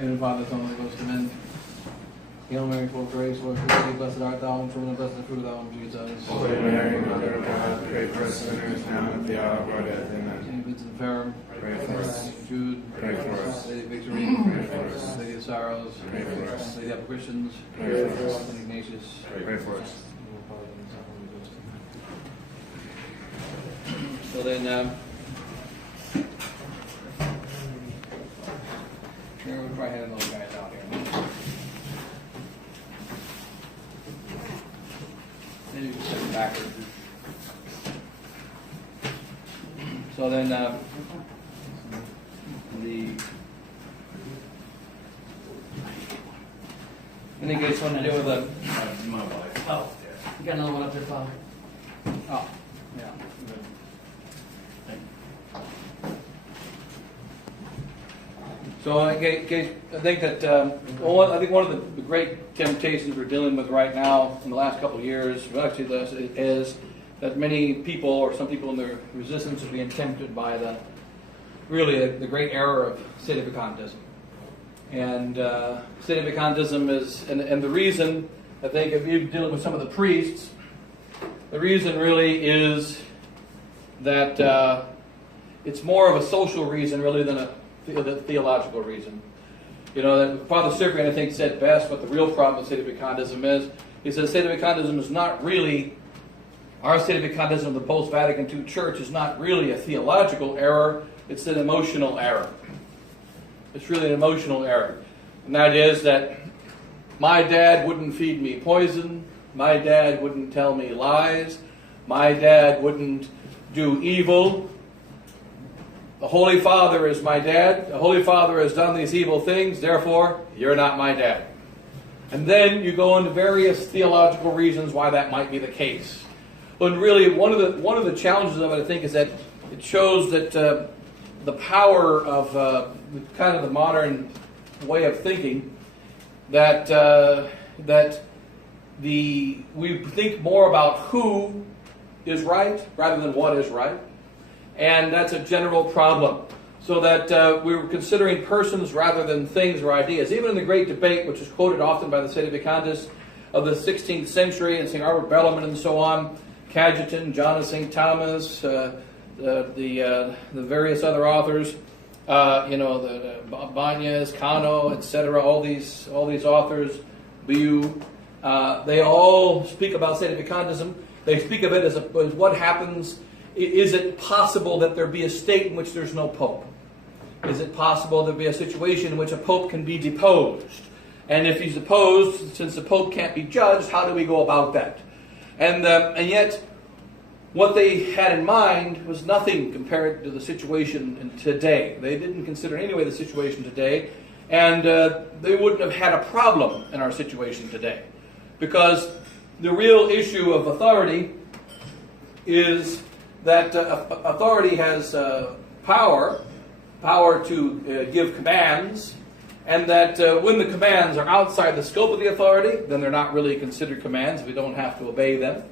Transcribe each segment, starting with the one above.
In the Father, Son, and Holy Ghost, amen. Hail Mary, full of grace, Lord is with thee, blessed art thou amongst women, and blessed is the fruit of thy womb, Jesus. Holy Mary, Mother of God, pray for us sinners now and at the hour of our death. Amen. Saint Vincent Ferrum, Pray for us. Saint Jude, Pray for us. Lady Victory, Pray for us. Lady of Sorrows, Pray for us. Lady of Christians, Pray for us. Saint Ignatius. Pray for us. So then, here we'll try having those guys out here. Maybe we set it backwards. So then, I think it's something to do with the. Oh, you got another one up there, Father? Oh, yeah. So I think that I think one of the great temptations we're dealing with right now in the last couple of years, well, actually, is that many people, or some people in their resistance, are being tempted by the great error of sedevacantism. And sedevacantism is, and the reason, I think, if you're dealing with some of the priests, the reason really is that it's more of a social reason really than a theological reason. You know, that Father Cyprian, I think, said best what the real problem with sedevacantism is. He says sedevacantism is not really, our sedevacantism of the post-Vatican II Church is not really a theological error, it's an emotional error. It's really an emotional error. And that is that my dad wouldn't feed me poison, my dad wouldn't tell me lies, my dad wouldn't do evil. The Holy Father is my dad. The Holy Father has done these evil things, therefore, you're not my dad. And then you go into various theological reasons why that might be the case. But really, one of the challenges of it, I think, is that it shows that the power of kind of the modern way of thinking, that we think more about who is right rather than what is right. And that's a general problem. So that we were considering persons rather than things or ideas. Even in the great debate, which is quoted often by the sedevacantists of the 16th century, and St. Albert Bellarmine and so on, Cajetan, John of St. Thomas, the various other authors, the Banyas, Cano, etc., all these authors, Biu, they all speak about sedevacantism. They speak of it as what happens. Is it possible that there be a state in which there's no pope? Is it possible there be a situation in which a pope can be deposed? And if he's deposed, since the pope can't be judged, how do we go about that? And yet, what they had in mind was nothing compared to the situation today. They didn't consider in any way the situation today, and they wouldn't have had a problem in our situation today. Because the real issue of authority is that authority has power to give commands, and that when the commands are outside the scope of the authority, then they're not really considered commands. We don't have to obey them.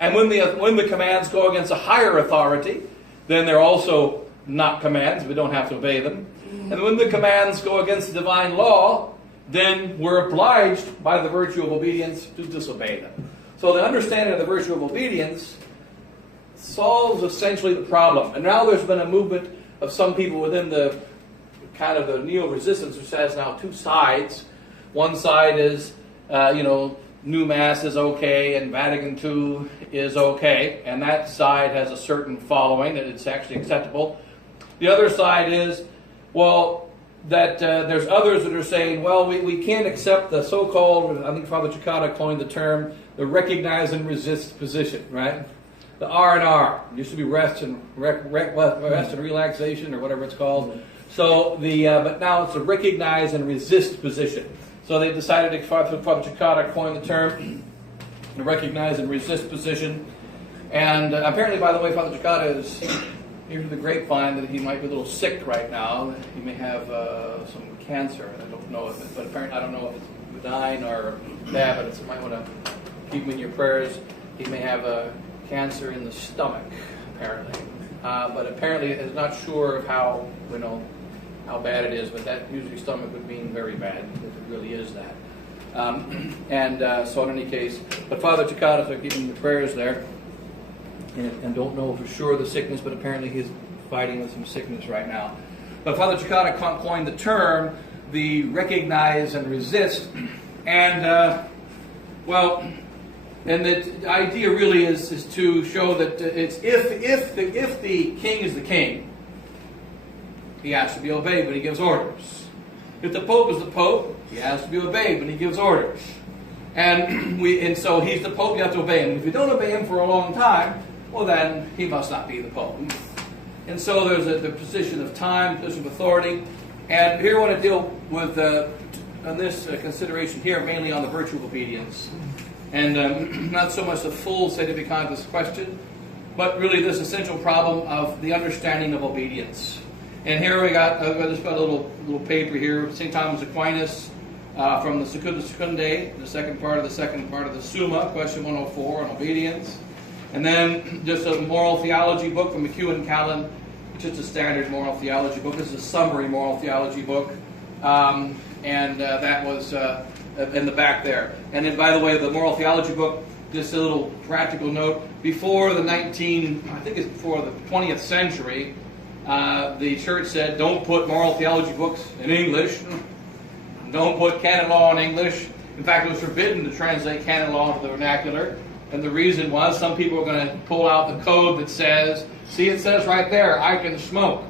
And when the commands go against a higher authority, then they're also not commands. We don't have to obey them. And when the commands go against the divine law, then we're obliged by the virtue of obedience to disobey them. So the understanding of the virtue of obedience solves essentially the problem. And now there's been a movement of some people within the kind of the neo-resistance, which has now two sides. One side is, New Mass is okay and Vatican II is okay, and that side has a certain following, that it's actually acceptable. The other side is, that there's others that are saying, we can't accept the so-called, I think Father Cicada coined the term, the recognize and resist position, right? The R&R. It used to be rest and relaxation, or whatever it's called. So but now it's a recognize and resist position. So they decided, Father Cicada coined the term, the recognize and resist position. And apparently, by the way, Father Cicada is hearing the grapevine that he might be a little sick right now. He may have some cancer. I don't know but apparently I don't know if it's benign or bad, but you might want to keep him in your prayers. He may have a cancer in the stomach, apparently. But apparently is not sure of how, how bad it is, but that usually stomach would mean very bad, if it really is that. So in any case, but Father Chikata, so keeping the prayers there, and don't know for sure the sickness, but apparently he's fighting with some sickness right now. But Father Chikata coined the term, the recognize and resist, and and the idea really is to show that it's if the king is the king, he has to be obeyed when he gives orders. If the Pope is the Pope, he has to be obeyed when he gives orders. And so he's the Pope, you have to obey him. If you don't obey him for a long time, well then he must not be the Pope. And so there's the position of time, position of authority. And here I want to deal with on this consideration here mainly on the virtue of obedience. And not so much the full sedevacantism question, but really this essential problem of the understanding of obedience. And here I've just got a little paper here, St. Thomas Aquinas, from the Secunda Secundae, the second part of the Summa, question 104 on obedience. And then just a moral theology book from McEwen Callan, which is a standard moral theology book. This is a summary moral theology book. That was in the back there. And then, by the way, the moral theology book, just a little practical note, before the 20th century, the church said, don't put moral theology books in English. Don't put canon law in English. In fact, it was forbidden to translate canon law into the vernacular. And the reason was some people were going to pull out the code that says, see, it says right there, I can smoke.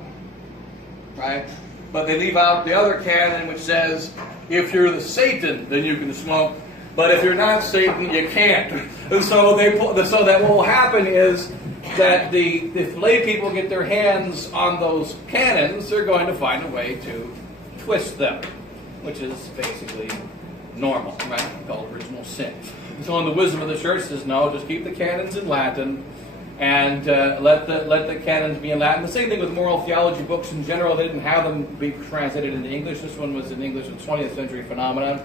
Right? But they leave out the other canon which says, if you're the Satan, then you can smoke. But if you're not Satan, you can't. And so that what will happen is that if lay people get their hands on those canons, they're going to find a way to twist them, which is basically normal, right? Called original sin. So in the wisdom of the church says, no, just keep the canons in Latin and let the canons be in Latin. The same thing with moral theology books in general. They didn't have them be translated into English. This one was in English, a 20th century phenomenon.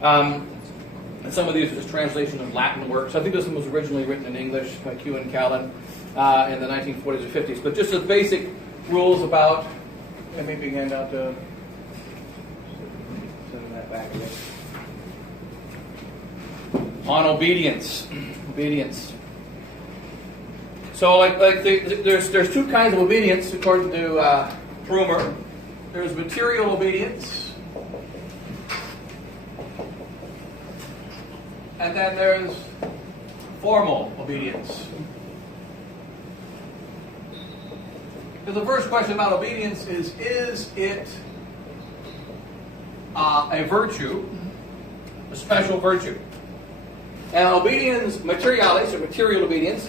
And some of these are just translations of Latin works. I think this one was originally written in English by McEwen Callan in the 1940s or 50s. But just the basic rules about, and maybe hand out send that back again. On obedience. Obedience. So there's two kinds of obedience according to Trumer. There's material obedience, and then there's formal obedience. Because the first question about obedience is it a virtue, a special virtue? And obedience, materialis, or material obedience,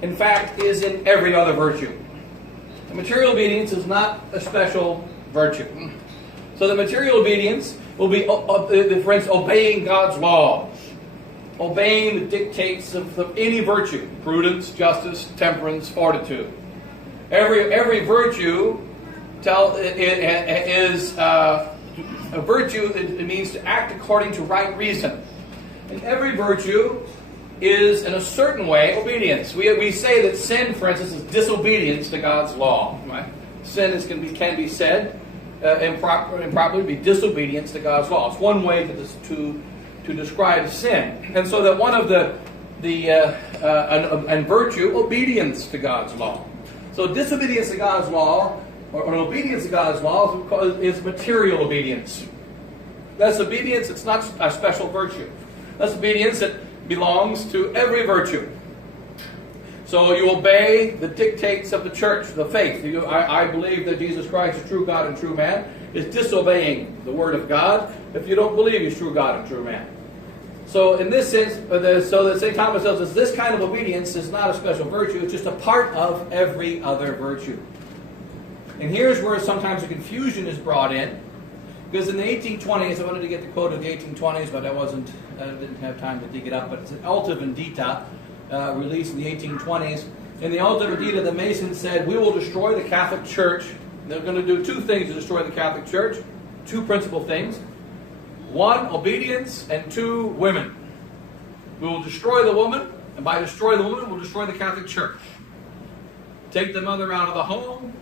in fact, is in every other virtue. The material obedience is not a special virtue. So the material obedience will be, for instance, obeying God's laws, obeying the dictates of any virtue, prudence, justice, temperance, fortitude. Every virtue is a virtue. It means to act according to right reason. And every virtue is, in a certain way, obedience. We say that sin, for instance, is disobedience to God's law. Right? Sin can be said improperly be disobedience to God's law. It's one way to describe sin. And so that one of and virtue, obedience to God's law. So disobedience to God's law, or an obedience to God's law, is material obedience. That's obedience. It's not a special virtue. That's obedience that belongs to every virtue. So you obey the dictates of the church, the faith. I believe that Jesus Christ is true God and true man, is disobeying the word of God if you don't believe he's true God and true man. So in this sense, so that St. Thomas tells us this kind of obedience is not a special virtue, it's just a part of every other virtue. And here's where sometimes a confusion is brought in. Because in the 1820s, I wanted to get the quote of the 1820s, but I didn't have time to dig it up. But it's an Alta Vendita, released in the 1820s. In the Alta Vendita, the Masons said, we will destroy the Catholic Church. They're going to do two things to destroy the Catholic Church. Two principal things. One, obedience, and two, women. We will destroy the woman, and by destroy the woman, we'll destroy the Catholic Church. Take the mother out of the home,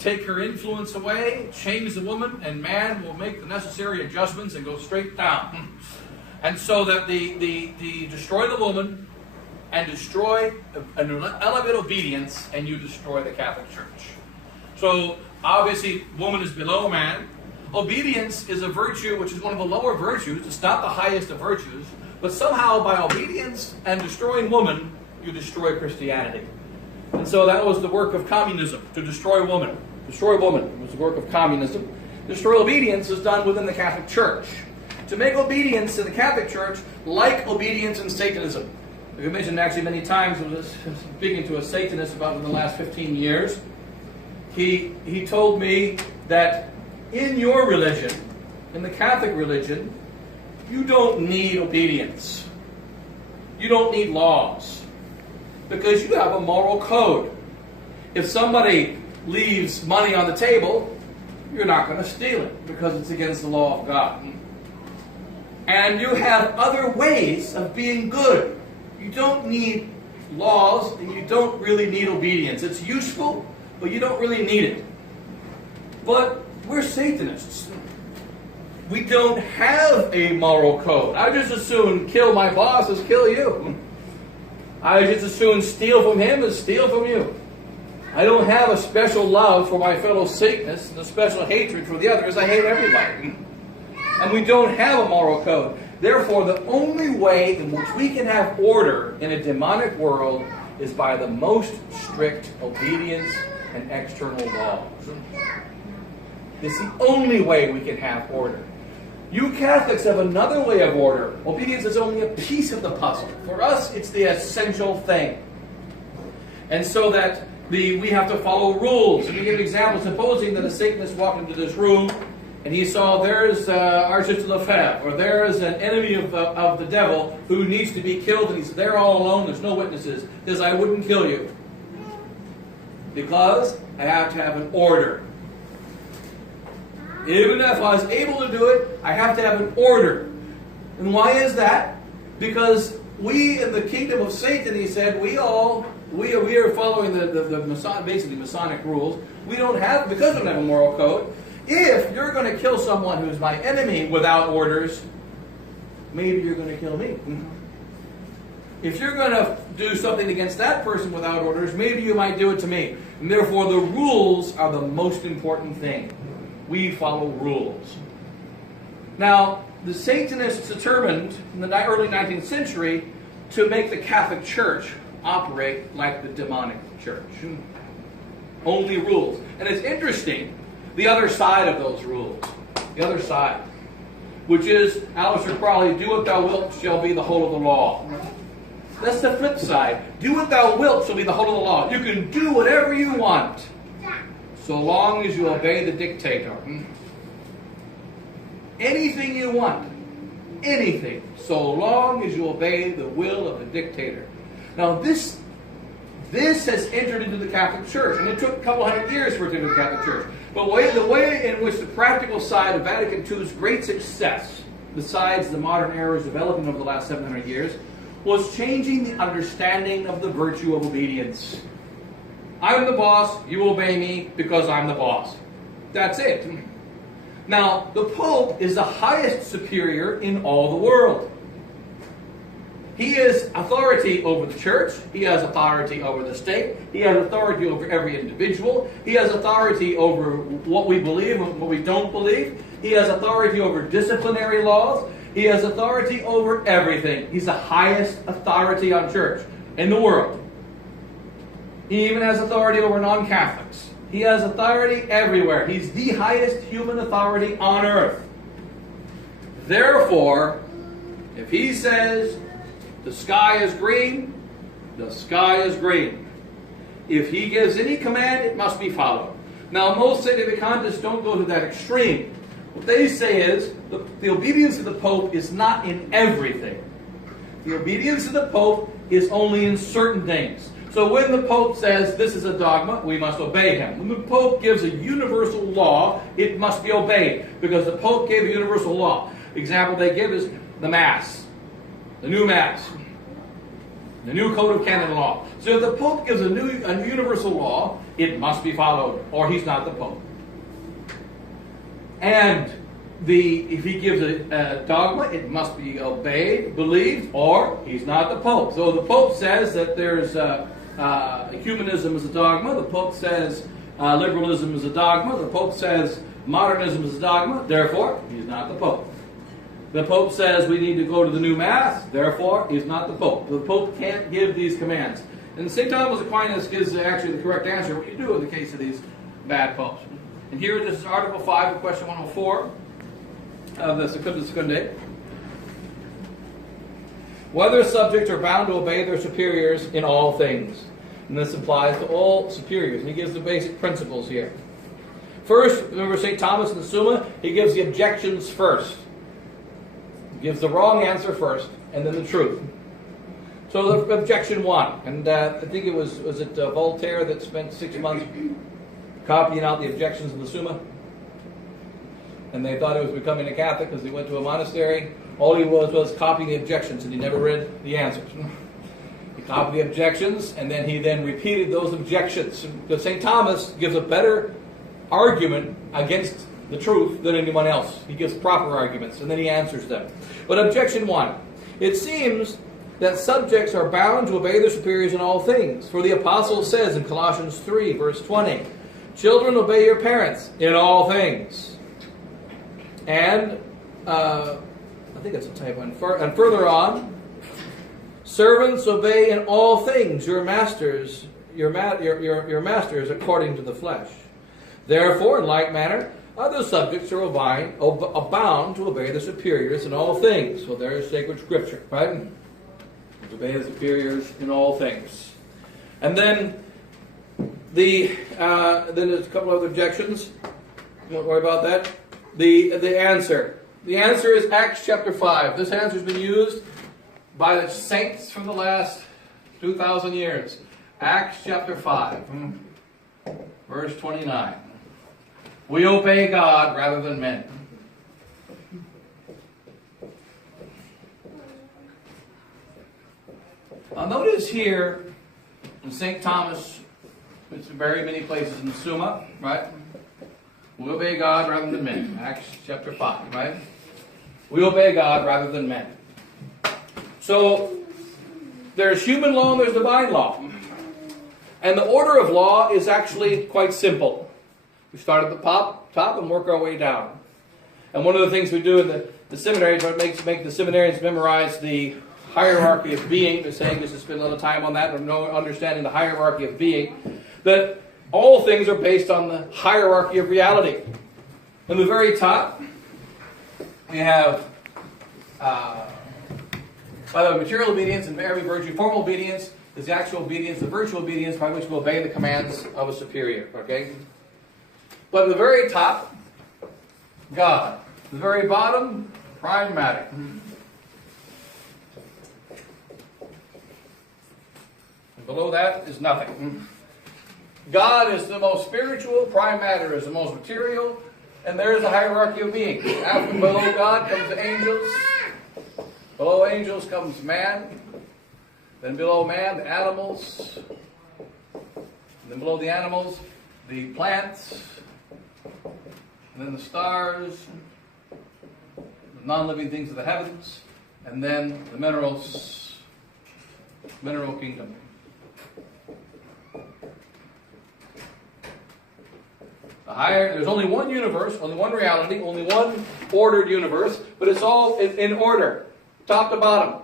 take her influence away, change the woman, and man will make the necessary adjustments and go straight down. And so that the destroy the woman and destroy and elevate obedience, and you destroy the Catholic Church. So obviously woman is below man. Obedience is a virtue which is one of the lower virtues. It's not the highest of virtues, but somehow by obedience and destroying woman, you destroy Christianity. And so that was the work of communism, to destroy woman. Destroy woman was the work of communism. Destroy obedience is done within the Catholic Church. To make obedience in the Catholic Church like obedience in Satanism. We mentioned actually many times, I was speaking to a Satanist about in the last 15 years. He told me that in your religion, in the Catholic religion, you don't need obedience. You don't need laws. Because you have a moral code. If somebody leaves money on the table, you're not going to steal it because it's against the law of God. And you have other ways of being good. You don't need laws and you don't really need obedience. It's useful, but you don't really need it. But we're Satanists. We don't have a moral code. I just as soon kill my boss as kill you. I just as soon steal from him as steal from you. I don't have a special love for my fellow Satanists and a special hatred for the others. I hate everybody. And we don't have a moral code. Therefore, the only way in which we can have order in a demonic world is by the most strict obedience and external laws. It's the only way we can have order. You Catholics have another way of order. Obedience is only a piece of the puzzle. For us, it's the essential thing. And so that we have to follow rules. And we give an example. Supposing that a Satanist walked into this room and he saw there's Archbishop Lefebvre, or there's an enemy of the devil who needs to be killed, and he's there all alone, there's no witnesses. He says, I wouldn't kill you. Because I have to have an order. Even if I was able to do it, I have to have an order. And why is that? Because we in the kingdom of Satan, he said, we are following basically Masonic rules. We don't have, because we don't have a moral code. If you're going to kill someone who's my enemy without orders, maybe you're going to kill me. If you're going to do something against that person without orders, maybe you might do it to me. And therefore, the rules are the most important thing. We follow rules. Now, the Satanists determined in the early 19th century to make the Catholic Church operate like the demonic church. Only rules. And it's interesting, the other side of those rules. The other side. Which is, Aleister Crowley, do what thou wilt shall be the whole of the law. That's the flip side. Do what thou wilt shall be the whole of the law. You can do whatever you want, so long as you obey the dictator. Anything you want. Anything. So long as you obey the will of the dictator. Now this has entered into the Catholic Church. And it took a couple hundred years for it to enter the Catholic Church. But the way in which the practical side of Vatican II's great success, besides the modern errors developing over the last 700 years, was changing the understanding of the virtue of obedience. I'm the boss, you obey me because I'm the boss. That's it. Now, the Pope is the highest superior in all the world. He has authority over the church. He has authority over the state. He has authority over every individual. He has authority over what we believe and what we don't believe. He has authority over disciplinary laws. He has authority over everything. He's the highest authority on church in the world. He even has authority over non-Catholics. He has authority everywhere. He's the highest human authority on earth. Therefore, if he says the sky is green, the sky is green. If he gives any command, it must be followed. Now, most sedevacantists don't go to that extreme. What they say is the obedience of the Pope is not in everything. The obedience of the Pope is only in certain things. So when the Pope says this is a dogma, we must obey him. When the Pope gives a universal law, it must be obeyed because the Pope gave a universal law. The example they give is the Mass, the new Mass. The new code of canon law. So if the Pope gives a universal law, it must be followed, or he's not the Pope. And if he gives a dogma, it must be obeyed, believed, or he's not the Pope. So the Pope says that there's ecumenism is a dogma. The Pope says liberalism is a dogma. The Pope says modernism is a dogma. Therefore, he's not the Pope. The Pope says we need to go to the new Mass. Therefore, he's not the Pope. The Pope can't give these commands. And St. Thomas Aquinas gives actually the correct answer. What do you do in the case of these bad popes? And here, this is Article 5 of question 104 of the Secunda Secundae. Whether subjects are bound to obey their superiors in all things. And this applies to all superiors. And he gives the basic principles here. First, remember St. Thomas in the Summa, he gives the objections first. He gives the wrong answer first, and then the truth. So the objection 1, and I think it was it Voltaire that spent 6 months copying out the objections in the Summa? And they thought he was becoming a Catholic because he went to a monastery. All he was copying the objections, and he never read the answers. He copied the objections, and then he repeated those objections. Because St. Thomas gives a better argument against the truth than anyone else. He gives proper arguments, and then he answers them. But objection 1. It seems that subjects are bound to obey their superiors in all things. For the Apostle says in Colossians 3, verse 20, children, obey your parents in all things. And, I think that's a typo. And further on, servants, obey in all things your masters, your masters according to the flesh. Therefore, in like manner, other subjects are bound to obey the superiors in all things. So there is sacred scripture, right? Obey the superiors in all things. And then then there's a couple other objections. Don't worry about that. The answer. The answer is Acts chapter 5. This answer has been used by the saints for the last 2,000 years. Acts chapter 5, verse 29. We obey God rather than men. Now notice here in St. Thomas, it's in very many places in the Summa, right? We obey God rather than men. Acts chapter 5, right? We obey God rather than men. So, there's human law and there's divine law. And the order of law is actually quite simple. We start at the top and work our way down. And one of the things we do in the seminary is make the seminarians memorize the hierarchy of being. They're saying this to spend a little time on that, or understanding the hierarchy of being. That all things are based on the hierarchy of reality. In the very top, we have by the way, material obedience and every virtue. Formal obedience is the actual obedience, the virtual obedience by which we obey the commands of a superior. Okay? But at the very top, God. At the very bottom, prime matter. And below that is nothing. God is the most spiritual, prime matter is the most material, and there is a hierarchy of being. After below God comes the angels. Below angels comes man. Then below man, the animals. And then below the animals, the plants. And then the stars. The non-living things of the heavens. And then the minerals. Mineral kingdom. There's only one universe, only one reality, only one ordered universe, but it's all in order, top to bottom.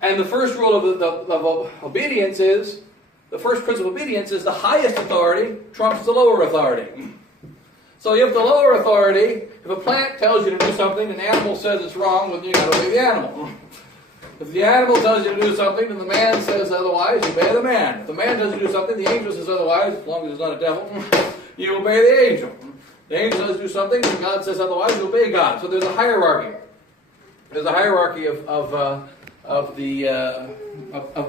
And the first rule of obedience is, the first principle of obedience is the highest authority trumps the lower authority. So you have the lower authority. If a plant tells you to do something and the animal says it's wrong, well, you got to obey the animal. If the animal tells you to do something and the man says otherwise, you obey the man. If the man tells you to do something, the angel says otherwise, as long as it's not a devil, you obey the angel. The angel says do something, and God says otherwise, you obey God. So there's a hierarchy. There's a hierarchy of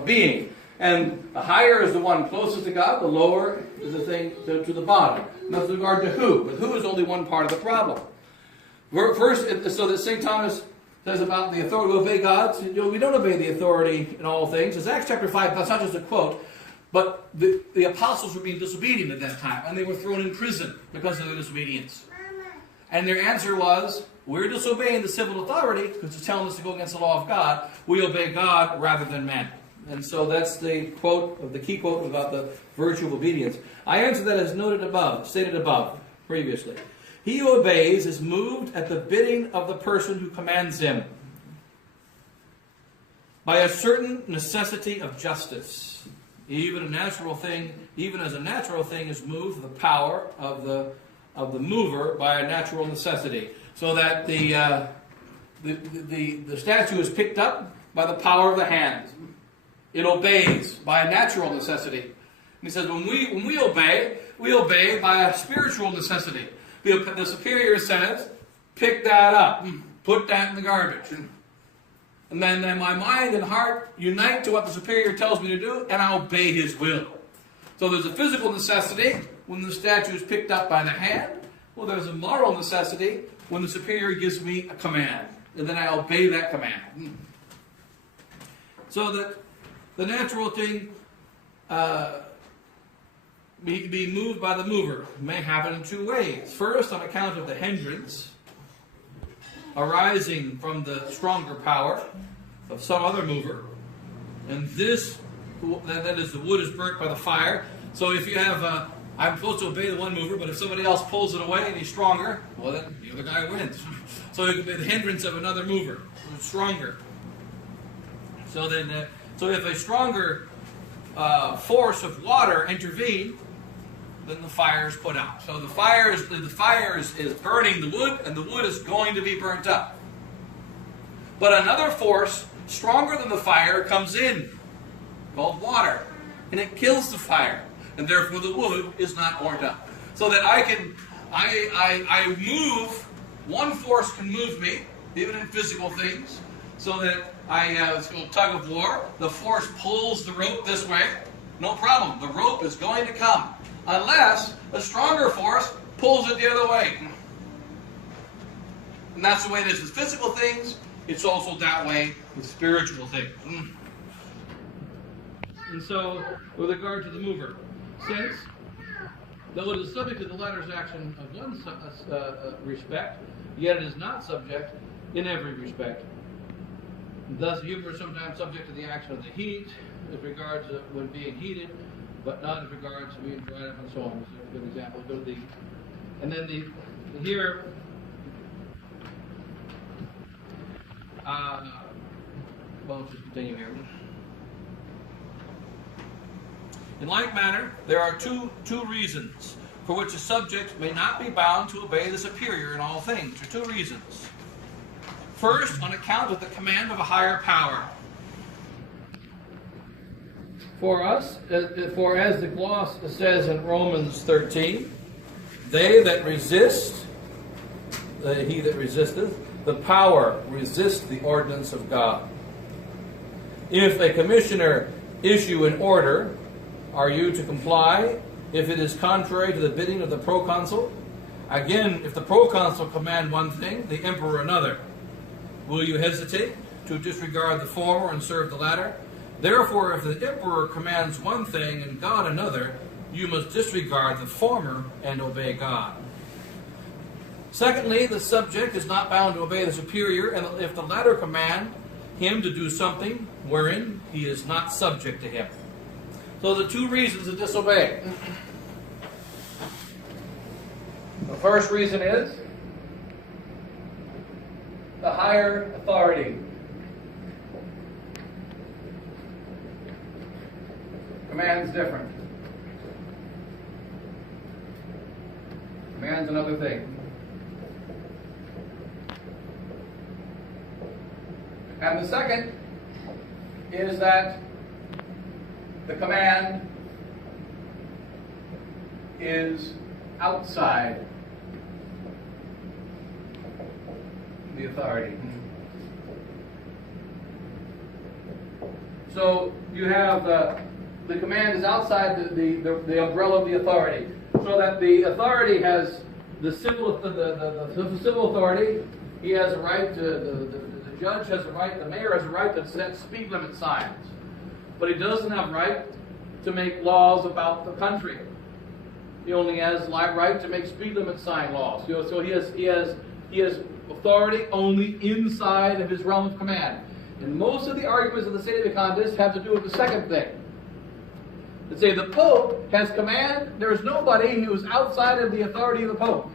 being. And the higher is the one closest to God, the lower is the thing to the bottom. And that's with regard to who. But who is only one part of the problem. First, so that St. Thomas says about the authority to obey God. We don't obey the authority in all things. It's Acts chapter 5, that's not just a quote, but the apostles were being disobedient at that time, and they were thrown in prison because of their disobedience. And their answer was, we're disobeying the civil authority because it's telling us to go against the law of God. We obey God rather than man. And so that's the quote, the key quote about the virtue of obedience. I answer that as noted above, stated above, previously. He who obeys is moved at the bidding of the person who commands him by a certain necessity of justice. Even as a natural thing is moved, the power of the mover by a natural necessity, so that the statue is picked up by the power of the hand. It obeys by a natural necessity. And he says, when we obey by a spiritual necessity. The superior says, pick that up, put that in the garbage. And then my mind and heart unite to what the superior tells me to do, and I obey his will. So there's a physical necessity when the statue is picked up by the hand. Well, there's a moral necessity when the superior gives me a command, and then I obey that command. So that the natural thing be moved by the mover may happen in two ways. First, on account of the hindrance arising from the stronger power of some other mover, and that is, the wood is burnt by the fire. So if you have I'm supposed to obey the one mover, but if somebody else pulls it away and he's stronger, well, then the other guy wins. So it could be the hindrance of another mover who's stronger. So if a stronger force of water intervene, then the fire is put out. So the fire is burning the wood, and the wood is going to be burnt up. But another force stronger than the fire comes in, called water, and it kills the fire, and therefore the wood is not burnt up. So that I move. One force can move me, even in physical things, so that it's called tug of war. The force pulls the rope this way. No problem. The rope is going to come, unless a stronger force pulls it the other way. And that's the way it is with physical things. It's also that way with spiritual things. And so, with regard to the mover, since, though it is subject to the latter's action of one respect, yet it is not subject in every respect. Thus, the mover is sometimes subject to the action of the heat, as regards to when being heated, but not as regards to being dried up and so on. This is a good example. Go to here. Well, let's just continue here. In like manner, there are two reasons for which a subject may not be bound to obey the superior in all things. There are two reasons. First, on account of the command of a higher power. For as the gloss says in Romans 13, they that resist, he that resisteth, the power resist the ordinance of God. If a commissioner issue an order, are you to comply if it is contrary to the bidding of the proconsul? Again, if the proconsul command one thing, the emperor another, will you hesitate to disregard the former and serve the latter? Therefore, if the emperor commands one thing and God another, you must disregard the former and obey God. Secondly, the subject is not bound to obey the superior, and if the latter command him to do something wherein he is not subject to him. So the two reasons to disobey. The first reason is the higher authority. Command's different. Command's another thing. And the second is that the command is outside the authority. So you have the command is outside the umbrella of the authority, so that the authority has the civil authority. He has a right to judge has a right, the mayor has a right to set speed limit signs. But he doesn't have right to make laws about the country. He only has right to make speed limit sign laws. So he has authority only inside of his realm of command. And most of the arguments of the sedevacantists have to do with the second thing. They say the Pope has command. There is nobody who is outside of the authority of the Pope.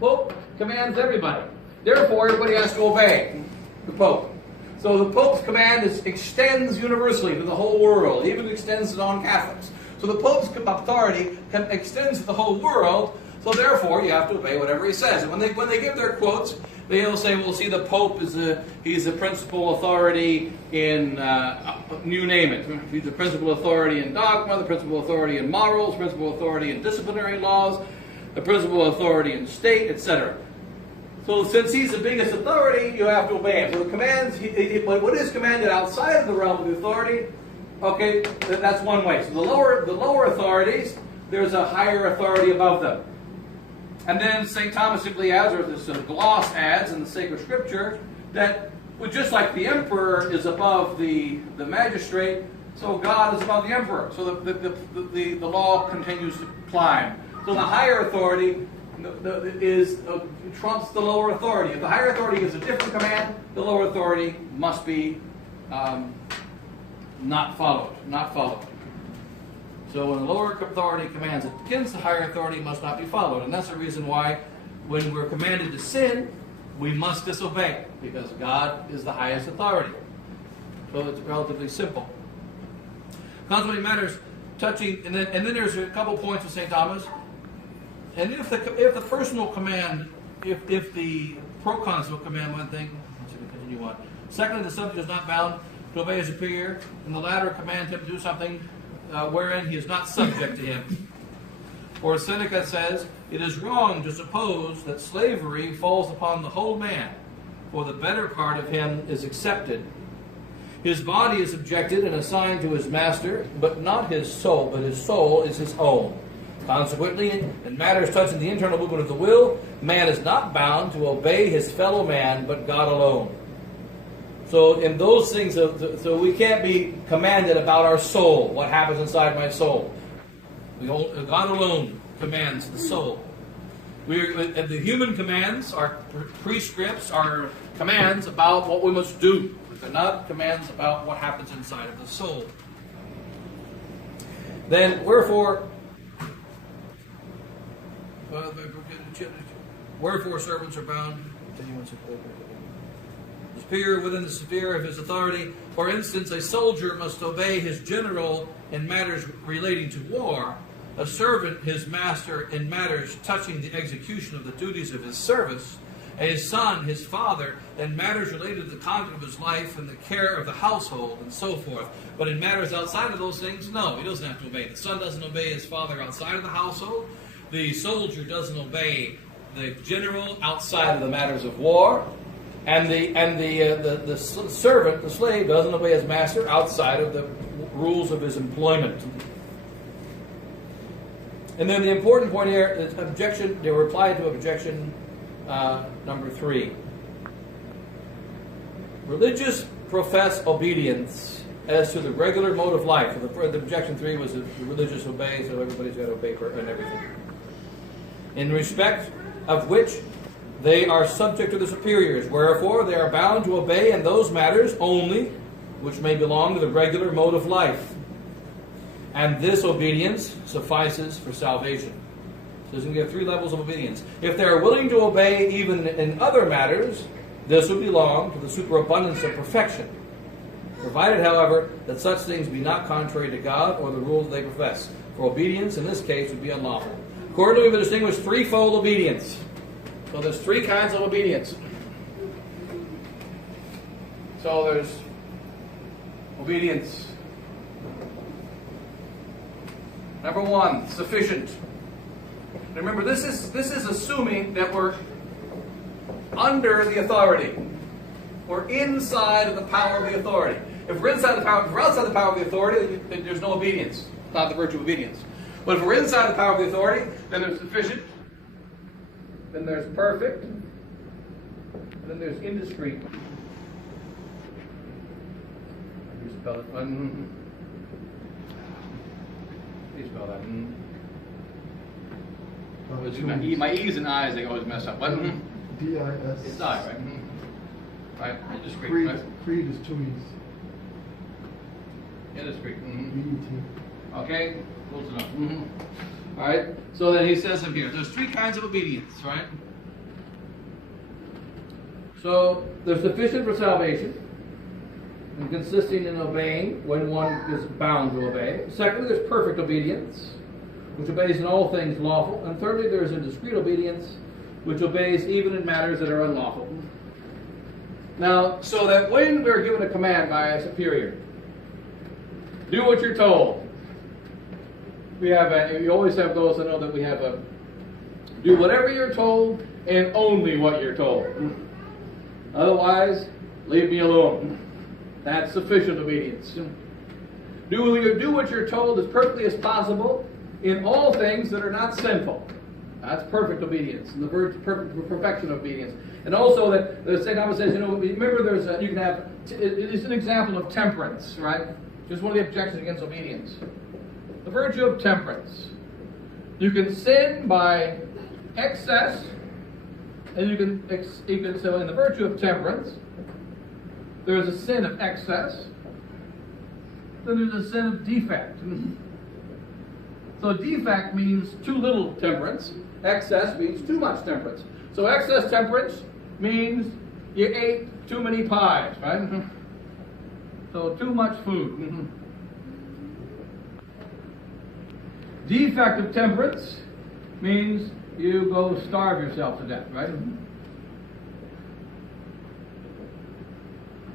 Pope commands everybody. Therefore, everybody has to obey the Pope. So the Pope's command extends universally to the whole world, even extends to non-Catholics. So the Pope's authority extends to the whole world, so therefore you have to obey whatever he says. And when they give their quotes, they'll say, well, see, the Pope he's the principal authority in, you name it. He's the principal authority in dogma, the principal authority in morals, principal authority in disciplinary laws, the principal authority in state, etc. So since he's the biggest authority, you have to obey him. So the commands, what is commanded outside of the realm of the authority, okay, that's one way. So the lower authorities, there's a higher authority above them. And then St. Thomas simply adds, or this gloss adds in the sacred scripture, that just like the emperor is above the magistrate, so God is above the emperor. So the law continues to climb. So the higher authority trumps the lower authority. If the higher authority gives a different command, the lower authority must be not followed. So when the lower authority commands against the higher authority, must not be followed. And that's the reason why when we're commanded to sin, we must disobey, because God is the highest authority. So it's relatively simple. Consequently matters touching, and then there's a couple points with St. Thomas. And if the personal command, if the proconsul command one thing, let's see, continue on. Secondly, the subject is not bound to obey his superior, and the latter commands him to do something wherein he is not subject to him. For Seneca says, it is wrong to suppose that slavery falls upon the whole man, for the better part of him is accepted. His body is subjected and assigned to his master, but not his soul, but his soul is his own. Consequently, in matters touching the internal movement of the will, man is not bound to obey his fellow man, but God alone. So in those things, so we can't be commanded about our soul, what happens inside my soul. God alone commands the soul. The human commands are prescripts, are commands about what we must do. They're not commands about what happens inside of the soul. Then, wherefore servants are bound. Superior within the sphere of his authority. For instance, a soldier must obey his general in matters relating to war, a servant his master in matters touching the execution of the duties of his service, and his son his father in matters related to the conduct of his life and the care of the household, and so forth. But in matters outside of those things, no, he doesn't have to obey. The son doesn't obey his father outside of the household. The soldier doesn't obey the general outside of the matters of war. And the servant, the slave, doesn't obey his master outside of the rules of his employment. And then the important point here is objection. They reply to objection number 3. Religious profess obedience as to the regular mode of life. The objection 3 was the religious obey, so everybody's got to obey and everything. In respect of which they are subject to the superiors, wherefore they are bound to obey in those matters only which may belong to the regular mode of life. And this obedience suffices for salvation. So there's going to be 3 levels of obedience. If they are willing to obey even in other matters, this would belong to the superabundance of perfection. Provided, however, that such things be not contrary to God or the rules they profess. For obedience, in this case, would be unlawful. Accordingly, we distinguish threefold obedience. So there's 3 kinds of obedience. So there's obedience. Number 1, sufficient. Remember, this is assuming that we're under the authority. We're inside of the power of the authority. If we're inside the power, if we're outside the power of the authority, then there's no obedience. It's not the virtue of obedience. But if we're inside the power of the authority, then there's sufficient. Then there's perfect. And then there's indiscreet. spell it. You spell that. My E's and I's, they always mess up. D-I-S. It's I, right? Right, discrete, Creed, right? creed is 2 E's. Indiscreet. E-E-T. Okay, close enough. All right, so then he says in here, there's 3 kinds of obedience, right? So there's sufficient for salvation, and consisting in obeying when one is bound to obey. Secondly, there's perfect obedience, which obeys in all things lawful. And thirdly, there's a discreet obedience, which obeys even in matters that are unlawful. Now, so that when we're given a command by a superior, do what you're told. You always have those that know that we have a do whatever you're told and only what you're told. Otherwise, leave me alone. That's sufficient obedience. Do what you're told as perfectly as possible in all things that are not sinful. That's perfect obedience, and the perfect perfection of obedience. And also that the St. Thomas says, remember you can have, it's an example of temperance, right? Just one of the objections against obedience. The virtue of temperance. You can sin by excess, and so in the virtue of temperance, there is a sin of excess, then there's a sin of defect. So defect means too little temperance, excess means too much temperance. So excess temperance means you ate too many pies, right? So too much food. Defective temperance means you go starve yourself to death, right?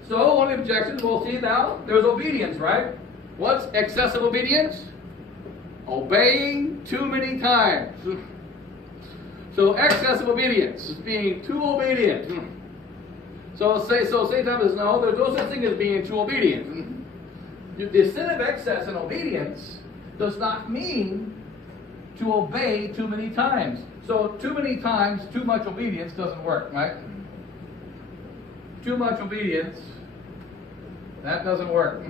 So one of the objections, we'll see now, there's obedience, right? What's excessive obedience? Obeying too many times. So excessive obedience is being too obedient. So St. Thomas, no, there's no such thing as being too obedient. The sin of excess in obedience does not mean to obey too many times. So too many times, too much obedience doesn't work, right? Too much obedience, that doesn't work.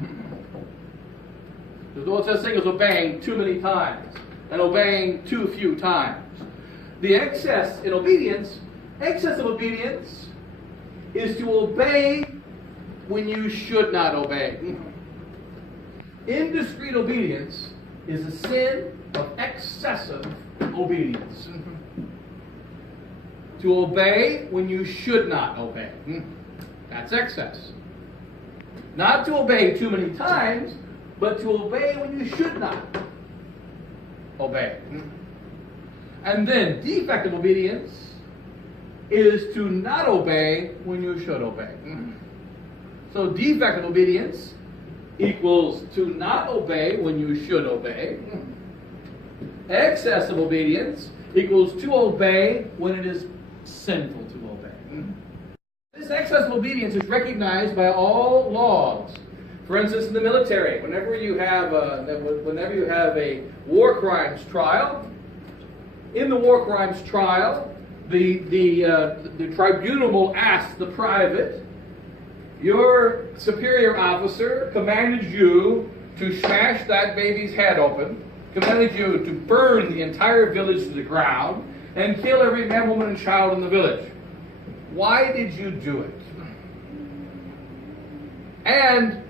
There's no such thing as obeying too many times and obeying too few times. The excess in obedience, excessive obedience, is to obey when you should not obey. Indiscreet obedience is a sin of excessive obedience. To obey when you should not obey. That's excess. Not to obey too many times, but to obey when you should not obey. And then defective obedience is to not obey when you should obey. So defective obedience equals to not obey when you should obey. Excessive obedience equals to obey when it is sinful to obey. This excessive obedience is recognized by all laws. For instance, in the military, whenever you have a war crimes trial, in the war crimes trial, the tribunal will ask the private, your superior officer commanded you to smash that baby's head open, commanded you to burn the entire village to the ground, and kill every man, woman, and child in the village. Why did you do it? And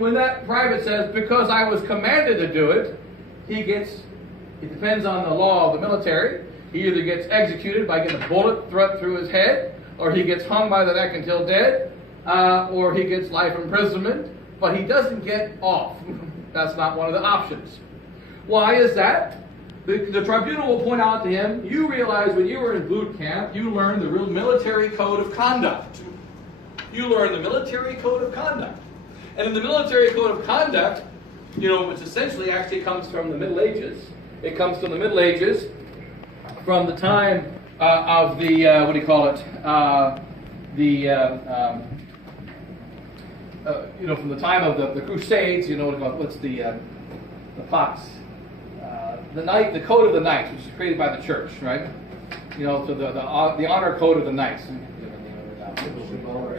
when that private says, because I was commanded to do it, it depends on the law of the military, he either gets executed by getting a bullet thrust through his head, or he gets hung by the neck until dead, or he gets life imprisonment, but he doesn't get off. That's not one of the options. Why is that? The tribunal will point out to him, you realize when you were in boot camp, you learned the real military code of conduct. You learned the military code of conduct. And in the military code of conduct, which essentially actually comes from the Middle Ages, it comes from the Middle Ages, from the time of the, from the time of the Crusades, what's the Fox? The Code of the Knights, which was created by the church, right? So the honor code of the knights.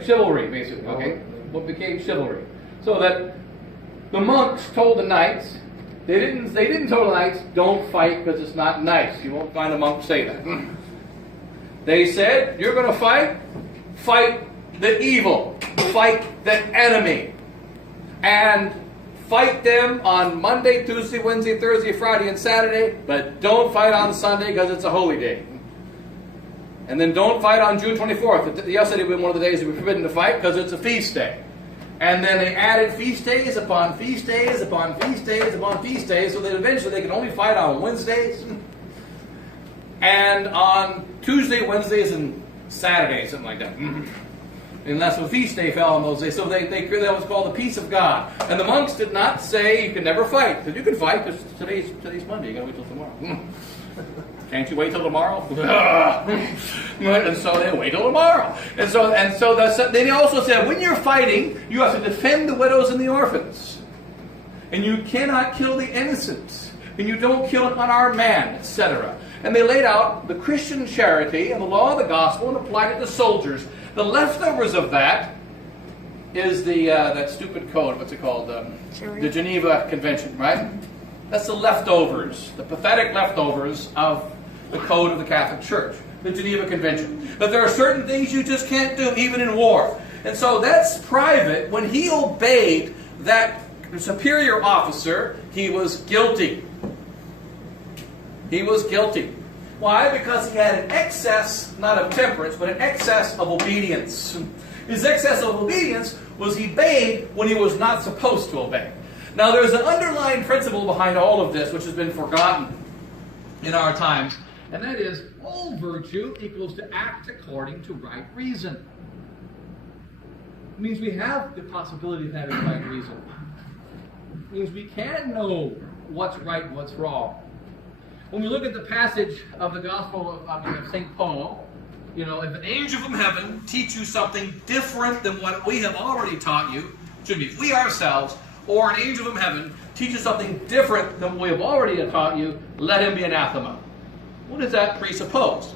Chivalry, basically, okay? What became chivalry. So that the monks told the knights, they didn't tell the knights, don't fight because it's not nice. You won't find a monk say that. They said, you're going to fight the evil, fight the enemy, and fight them on Monday, Tuesday, Wednesday, Thursday, Friday, and Saturday, but don't fight on Sunday because it's a holy day. And then don't fight on June 24th. Yesterday was one of the days we were forbidden to fight because it's a feast day. And then they added feast days upon feast days upon feast days upon feast days, so that eventually they could only fight on Wednesdays and on Tuesday, Wednesdays, and Saturdays, something like that. And that's what feast day fell on those days. So that was called the peace of God. And the monks did not say you can never fight. Because you can fight, because today's Monday. You got to wait till tomorrow. Can't you wait till tomorrow? And so they wait till tomorrow. And so then he also said, when you're fighting, you have to defend the widows and the orphans. And you cannot kill the innocent. And you don't kill an unarmed man, etc. And they laid out the Christian charity and the law of the gospel and applied it to soldiers. The leftovers of that is that stupid code, what's it called? The Geneva Convention, right? That's the leftovers, the pathetic leftovers of the code of the Catholic Church, the Geneva Convention. That there are certain things you just can't do, even in war. And so that's private. When he obeyed that superior officer, he was guilty. He was guilty. Why? Because he had an excess, not of temperance, but an excess of obedience. His excess of obedience was he obeyed when he was not supposed to obey. Now there's an underlying principle behind all of this which has been forgotten in our times, and that is all virtue equals to act according to right reason. It means we have the possibility of having right reason. It means we can know what's right and what's wrong. When we look at the passage of the Gospel of St. Paul, you know, if an angel from heaven teach you something different than what we have already taught you, if we ourselves, or an angel from heaven teaches something different than what we have already taught you, let him be anathema. What does that presuppose?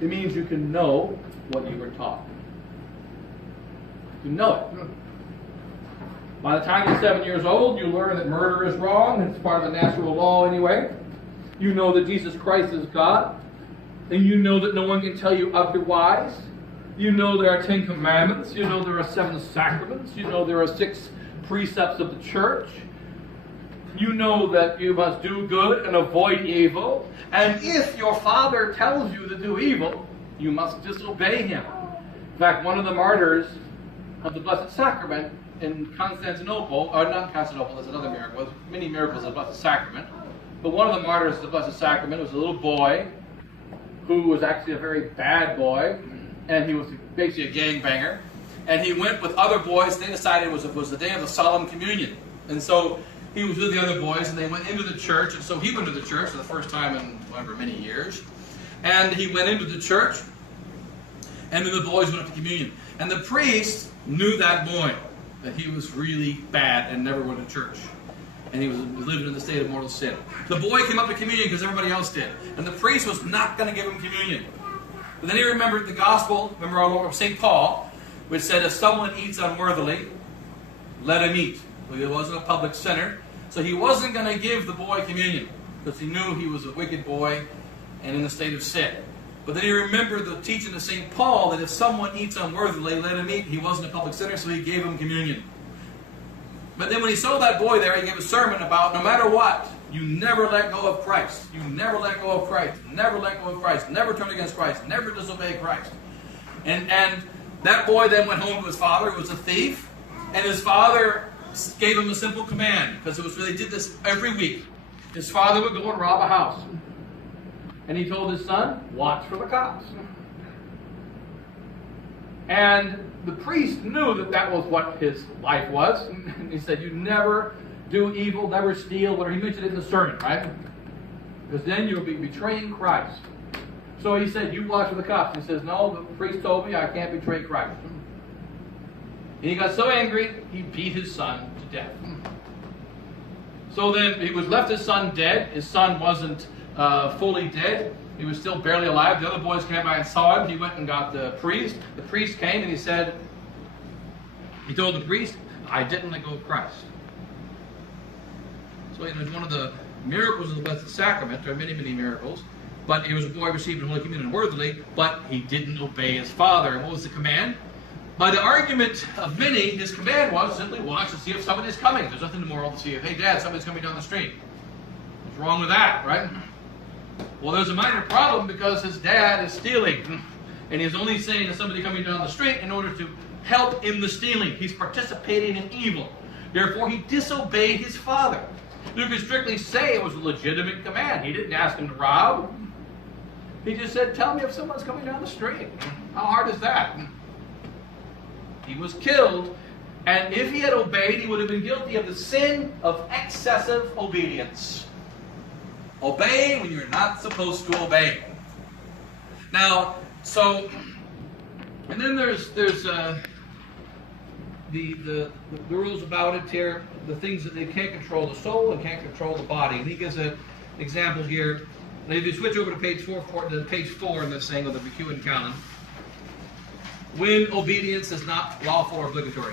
It means you can know what you were taught. You know it. By the time you're 7 years old, you learn that murder is wrong. It's part of the natural law anyway. You know that Jesus Christ is God. And you know that no one can tell you otherwise. You know there are 10 commandments. You know there are 7 sacraments. You know there are 6 precepts of the church. You know that you must do good and avoid evil. And if your father tells you to do evil, you must disobey him. In fact, one of the martyrs of the Blessed Sacrament in Constantinople, or not Constantinople, that's another miracle. There's many miracles of the Blessed Sacrament. But one of the martyrs of the Blessed Sacrament was a little boy who was actually a very bad boy, and he was basically a gangbanger. And he went with other boys. They decided it was the day of the solemn communion. And so he was with the other boys, and they went into the church. And so he went to the church for the first time in however many years. And he went into the church, and then the boys went up to communion. And the priest knew that boy, that he was really bad and never went to church. And he was living in the state of mortal sin. The boy came up to communion because everybody else did. And the priest was not going to give him communion. But then he remembered the gospel, remember our Lord of St. Paul, which said, if someone eats unworthily, let him eat. Well, he wasn't a public sinner. So he wasn't going to give the boy communion because he knew he was a wicked boy and in the state of sin. But then he remembered the teaching of St. Paul that if someone eats unworthily, let him eat. He wasn't a public sinner, so he gave him communion. But then when he saw that boy there, he gave a sermon about no matter what, you never let go of Christ. You never let go of Christ. Never let go of Christ. Never turn against Christ. Never disobey Christ. And that boy then went home to his father, who was a thief. And his father gave him a simple command, because they did this every week. His father would go and rob a house. And he told his son, watch for the cops. And the priest knew that that was what his life was. And he said, you never do evil, never steal, whatever. He mentioned it in the sermon, right? Because then you'll be betraying Christ. So he said, you watch for the cops. And he says, no, the priest told me I can't betray Christ. And he got so angry, he beat his son to death. So then he was left his son dead. His son wasn't fully dead. He was still barely alive. The other boys came by and saw him. He went and got the priest. The priest came and he told the priest, I didn't let go of Christ. So it was one of the miracles of the Blessed Sacrament. There are many, many miracles. But he was a boy receiving Holy Communion unworthily, but he didn't obey his father. And what was the command? By the argument of many, his command was simply watch and see if somebody is coming. There's nothing immoral to see if, hey, Dad, somebody's coming down the street. What's wrong with that, right? Well, there's a minor problem because his dad is stealing. And he's only saying to somebody coming down the street in order to help in the stealing. He's participating in evil. Therefore, he disobeyed his father. You could strictly say it was a legitimate command. He didn't ask him to rob. He just said, tell me if someone's coming down the street. How hard is that? He was killed, and if he had obeyed, he would have been guilty of the sin of excessive obedience. Obey when you're not supposed to obey. Now, so, and then there's the rules about it here, the things that they can't control the soul and can't control the body. And he gives an example here. Now, if you switch over to page 4 in this thing of the McEwen Canon, when obedience is not lawful or obligatory.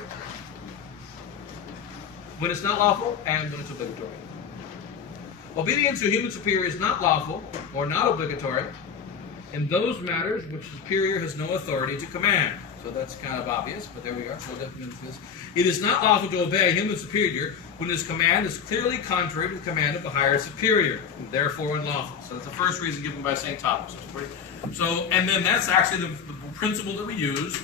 When it's not lawful and when it's obligatory. Obedience to a human superior is not lawful or not obligatory in those matters which the superior has no authority to command. So that's kind of obvious, but there we are. So that means this. It is not lawful to obey a human superior when his command is clearly contrary to the command of a higher superior, and therefore unlawful. So that's the first reason given by St. Thomas. So, and then that's actually the principle that we use.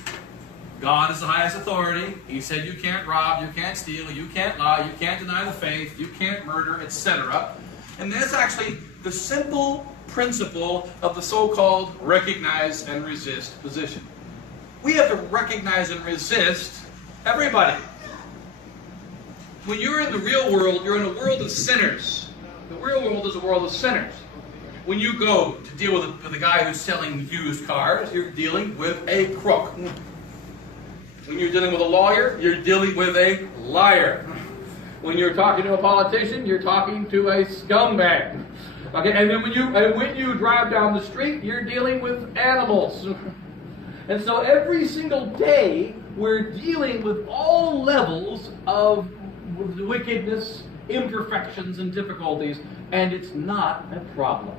God is the highest authority. He said you can't rob, you can't steal, you can't lie, you can't deny the faith, you can't murder, etc. And that's actually the simple principle of the so-called recognize and resist position. We have to recognize and resist everybody. When you're in the real world, you're in a world of sinners. The real world is a world of sinners. When you go to deal with a guy who's selling used cars, you're dealing with a crook. When you're dealing with a lawyer, you're dealing with a liar. When you're talking to a politician, you're talking to a scumbag. Okay, and then when you drive down the street, you're dealing with animals. And so every single day, we're dealing with all levels of wickedness, imperfections, and difficulties, and it's not a problem.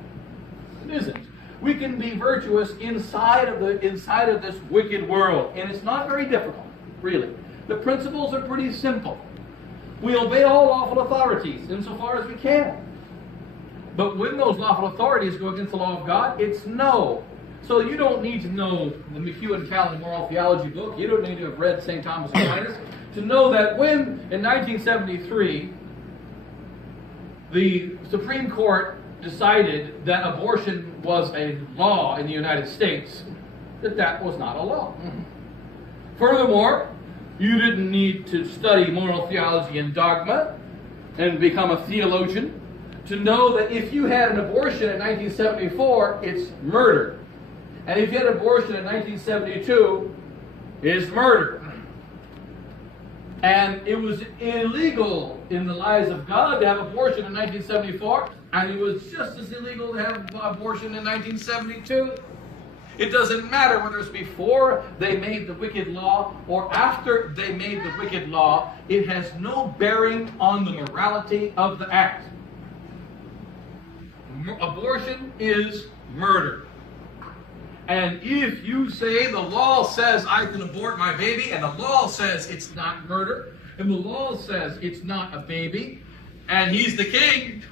It isn't. We can be virtuous inside of this wicked world, and it's not very difficult, really. The principles are pretty simple. We obey all lawful authorities insofar as we can. But when those lawful authorities go against the law of God, it's no. So you don't need to know the McEwen Canon Moral Theology book. You don't need to have read St. Thomas Aquinas to know that when, in 1973, the Supreme Court decided that abortion was a law in the United States, that was not a law. Furthermore, you didn't need to study moral theology and dogma and become a theologian to know that if you had an abortion in 1974, it's murder. And if you had an abortion in 1972, it's murder. And it was illegal in the eyes of God to have abortion in 1974, and it was just as illegal to have abortion in 1972. It doesn't matter whether it's before they made the wicked law or after they made the wicked law. It has no bearing on the morality of the act. Abortion is murder. And if you say the law says I can abort my baby, and the law says it's not murder, and the law says it's not a baby, and he's the king,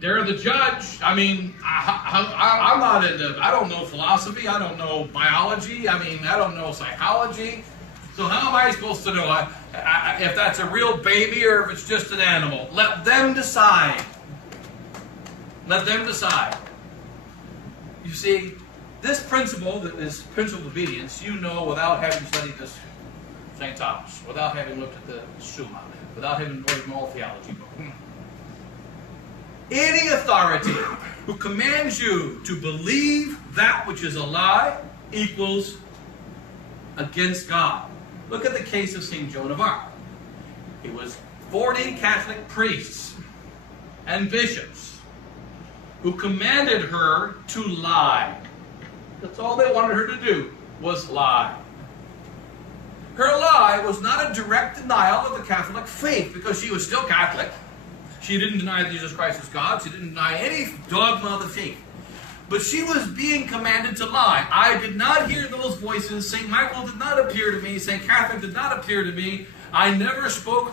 they're the judge. I mean, I'm not into, I don't know philosophy, I don't know biology, I don't know psychology. So how am I supposed to know if that's a real baby or if it's just an animal? Let them decide. Let them decide. You see, this principle, this principle of obedience, you know without having studied this St. Thomas, without having looked at the Summa, without having read the moral theology book. Any authority who commands you to believe that which is a lie equals against God. Look at the case of St. Joan of Arc. It was 40 Catholic priests and bishops who commanded her to lie. That's all they wanted her to do, was lie. Her lie was not a direct denial of the Catholic faith, because she was still Catholic. She didn't deny Jesus Christ as God. She didn't deny any dogma of the faith. But she was being commanded to lie. I did not hear those voices. St. Michael did not appear to me. St. Catherine did not appear to me. I never spoke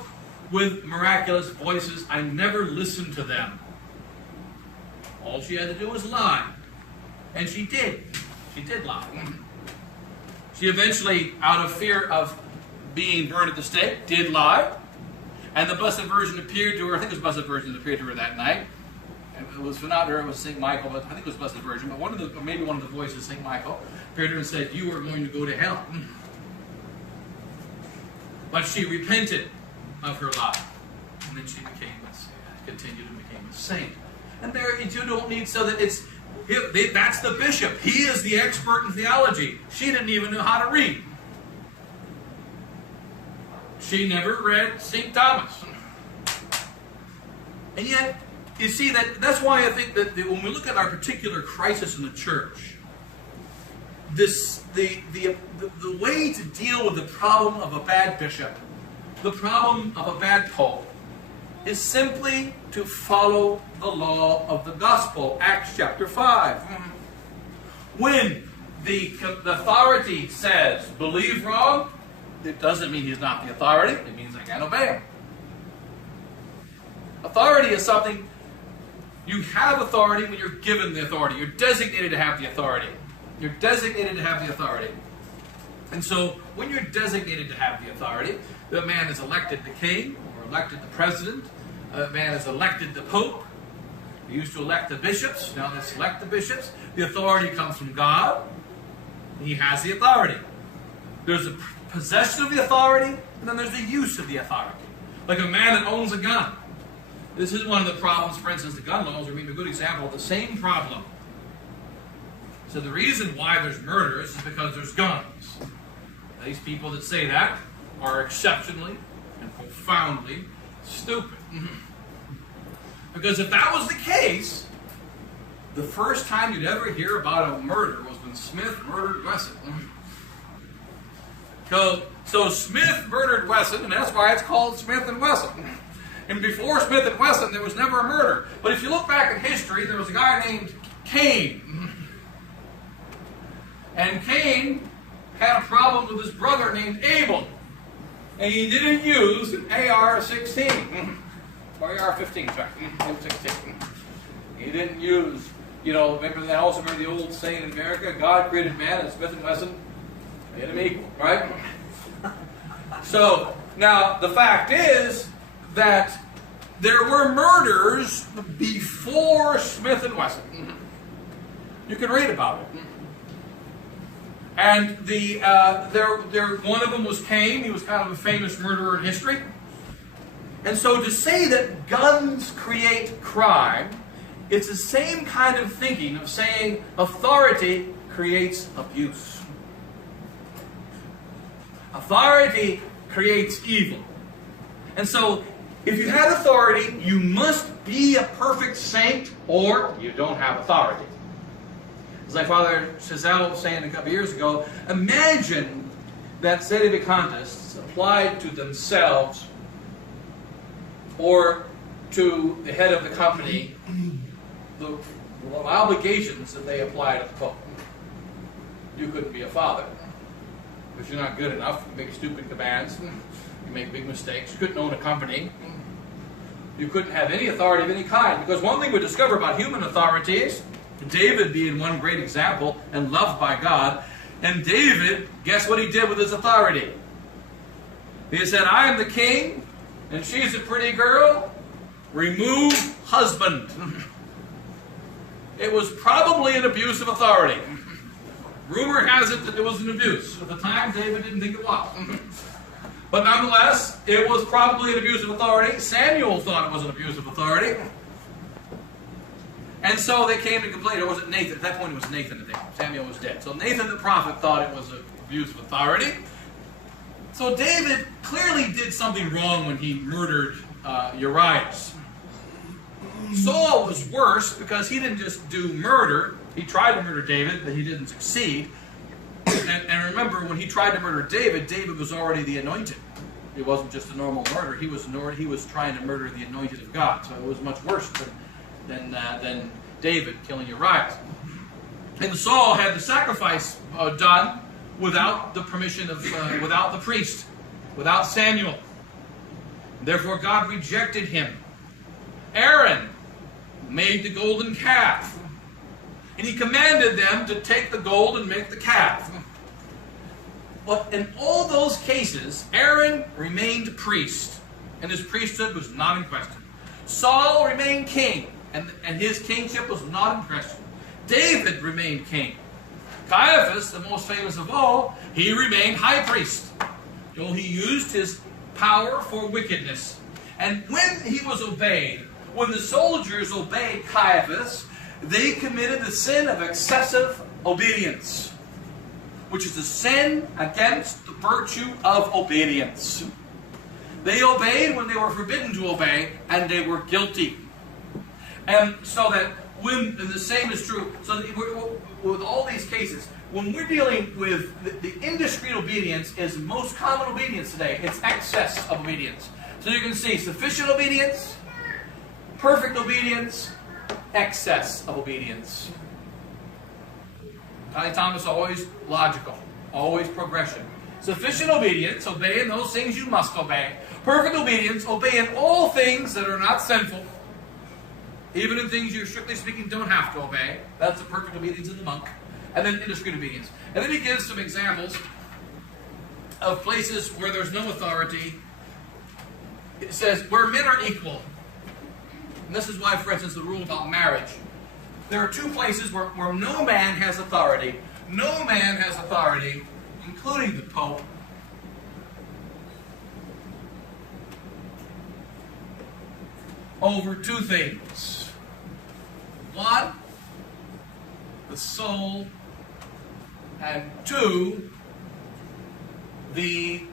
with miraculous voices. I never listened to them. All she had to do was lie. And she did. She did lie. She eventually, out of fear of being burned at the stake, did lie. And the Blessed Virgin appeared to her. I think it was Blessed Virgin that appeared to her that night. It was not her, it was St. Michael, but I think it was Blessed Virgin. But one of the, or maybe one of the voices, St. Michael, appeared to her and said, "You are going to go to hell." But she repented of her lie. And then she continued and became a saint. And there you don't need, so that it's, that's the bishop. He is the expert in theology. She didn't even know how to read. She never read St. Thomas. And yet, you see, that's why I think that when we look at our particular crisis in the church, the way to deal with the problem of a bad bishop, the problem of a bad pope, is simply to follow the law of the gospel. Acts chapter 5. When the authority says, believe wrong, it doesn't mean he's not the authority. It means I can't obey him. Authority is something, you have authority when you're given the authority. You're designated to have the authority. You're designated to have the authority. And so, when you're designated to have the authority, the man is elected the king, or elected the president, a man is elected the pope. They used to elect the bishops, now they select the bishops. The authority comes from God. He has the authority. There's a possession of the authority, and then there's the use of the authority. Like a man that owns a gun. This is one of the problems, for instance, the gun laws are being a good example of the same problem. So the reason why there's murders is because there's guns. These people that say that are exceptionally and profoundly stupid. Because if that was the case, the first time you'd ever hear about a murder was when Smith murdered Wesson. So Smith murdered Wesson, and that's why it's called Smith and Wesson. And before Smith and Wesson, there was never a murder. But if you look back in history, there was a guy named Cain. And Cain had a problem with his brother named Abel. And he didn't use an AR-16. Or AR-15, sorry. M16. He didn't use, remember the old saying in America, God created man and Smith and Wesson made him equal, right? So, now, the fact is that there were murders before Smith and Wesson. You can read about it. And one of them was Cain. He was kind of a famous murderer in history. And so to say that guns create crime, it's the same kind of thinking of saying authority creates abuse. Authority creates evil. And so, if you had authority, you must be a perfect saint, or you don't have authority. As like Father Chazelle was saying a couple years ago, imagine that sedevacantists applied to themselves or to the head of the company the obligations that they apply to the Pope. You couldn't be a father. Because you're not good enough. You make stupid commands. You make big mistakes. You couldn't own a company. You couldn't have any authority of any kind. Because one thing we discover about human authorities, David being one great example and loved by God, and David, guess what he did with his authority? He said, I am the king, and she's a pretty girl. Remove husband. It was probably an abuse of authority. Rumor has it that it was an abuse. At the time, David didn't think it was. But nonetheless, it was probably an abuse of authority. Samuel thought it was an abuse of authority. And so they came to complain. Or was it Nathan? At that point, it was Nathan. Samuel was dead. So Nathan the prophet thought it was an abuse of authority. So David clearly did something wrong when he murdered Uriah. Saul was worse because he didn't just do murder. He tried to murder David, but he didn't succeed. And remember, when he tried to murder David, David was already the anointed. It wasn't just a normal murder. He was trying to murder the anointed of God. So it was much worse than David killing Uriah. And Saul had the sacrifice done without the permission of, without the priest, without Samuel. Therefore, God rejected him. Aaron made the golden calf. And he commanded them to take the gold and make the calf. But in all those cases, Aaron remained priest, and his priesthood was not in question. Saul remained king, and his kingship was not in question. David remained king. Caiaphas, the most famous of all, he remained high priest. So he used his power for wickedness. And when he was obeyed, when the soldiers obeyed Caiaphas, they committed the sin of excessive obedience, which is a sin against the virtue of obedience. They obeyed when they were forbidden to obey, and they were guilty. And so that and the same is true. So that with all these cases, when we're dealing with the indiscreet obedience is most common obedience today. It's excess of obedience. So you can see sufficient obedience, perfect obedience, excess of obedience. Connie Thomas, always logical, always progression. Sufficient obedience, obey in those things you must obey. Perfect obedience, obey in all things that are not sinful. Even in things you, strictly speaking, don't have to obey. That's the perfect obedience of the monk. And then indiscreet obedience. And then he gives some examples of places where there's no authority. It says, where men are equal. And this is why, for instance, the rule about marriage. There are two places where no man has authority. No man has authority, including the Pope, over two things. One, the soul, and two, the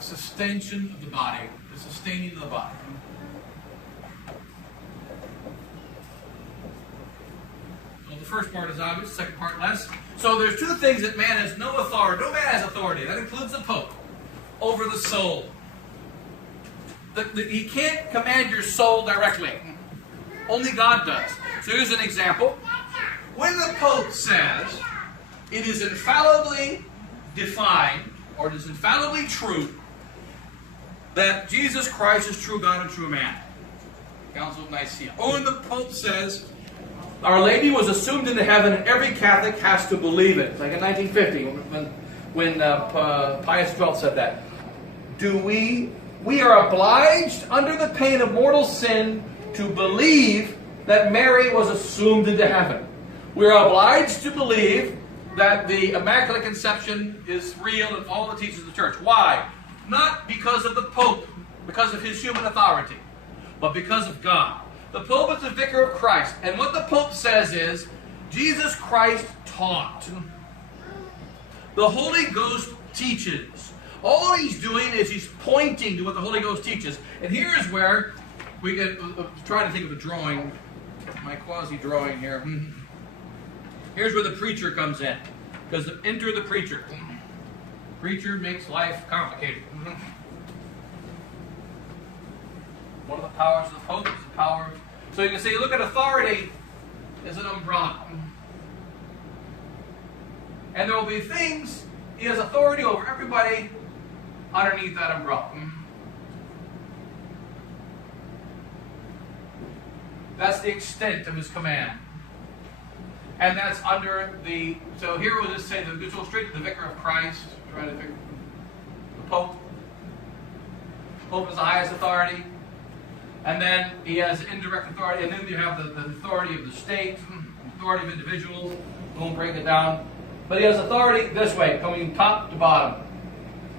sustention of the body, the sustaining of the body. So the first part is obvious, the second part less. So there's two things that man has no authority. No man has authority. That includes the Pope over the soul. He can't command your soul directly. Only God does. So here's an example. When the Pope says it is infallibly defined, or it is infallibly true, that Jesus Christ is true God and true man. Council of Nicaea. Or when the Pope says Our Lady was assumed into heaven and every Catholic has to believe it. Like in 1950 when Pius XII said that. We are obliged under the pain of mortal sin to believe that Mary was assumed into heaven. We are obliged to believe that the Immaculate Conception is real in all the teachings of the Church. Why? Not because of the Pope, because of his human authority, but because of God. The Pope is the vicar of Christ, and what the Pope says is, Jesus Christ taught. The Holy Ghost teaches. All he's doing is he's pointing to what the Holy Ghost teaches. And here's where we get, trying to think of a drawing, my quasi-drawing here. Here's where the preacher comes in. Because enter the preacher. Preacher makes life complicated. One of the powers of the Pope is the power of... So you can see, look at authority as an umbrella. And there will be things, he has authority over everybody underneath that umbrella. That's the extent of his command. And that's under the... So here we'll just say, let's go straight to the Vicar of Christ. Try to figure... The Pope. The Pope is the highest authority. And then he has indirect authority. And then you have the authority of the state, authority of individuals. Won't break it down. But he has authority this way, coming top to bottom.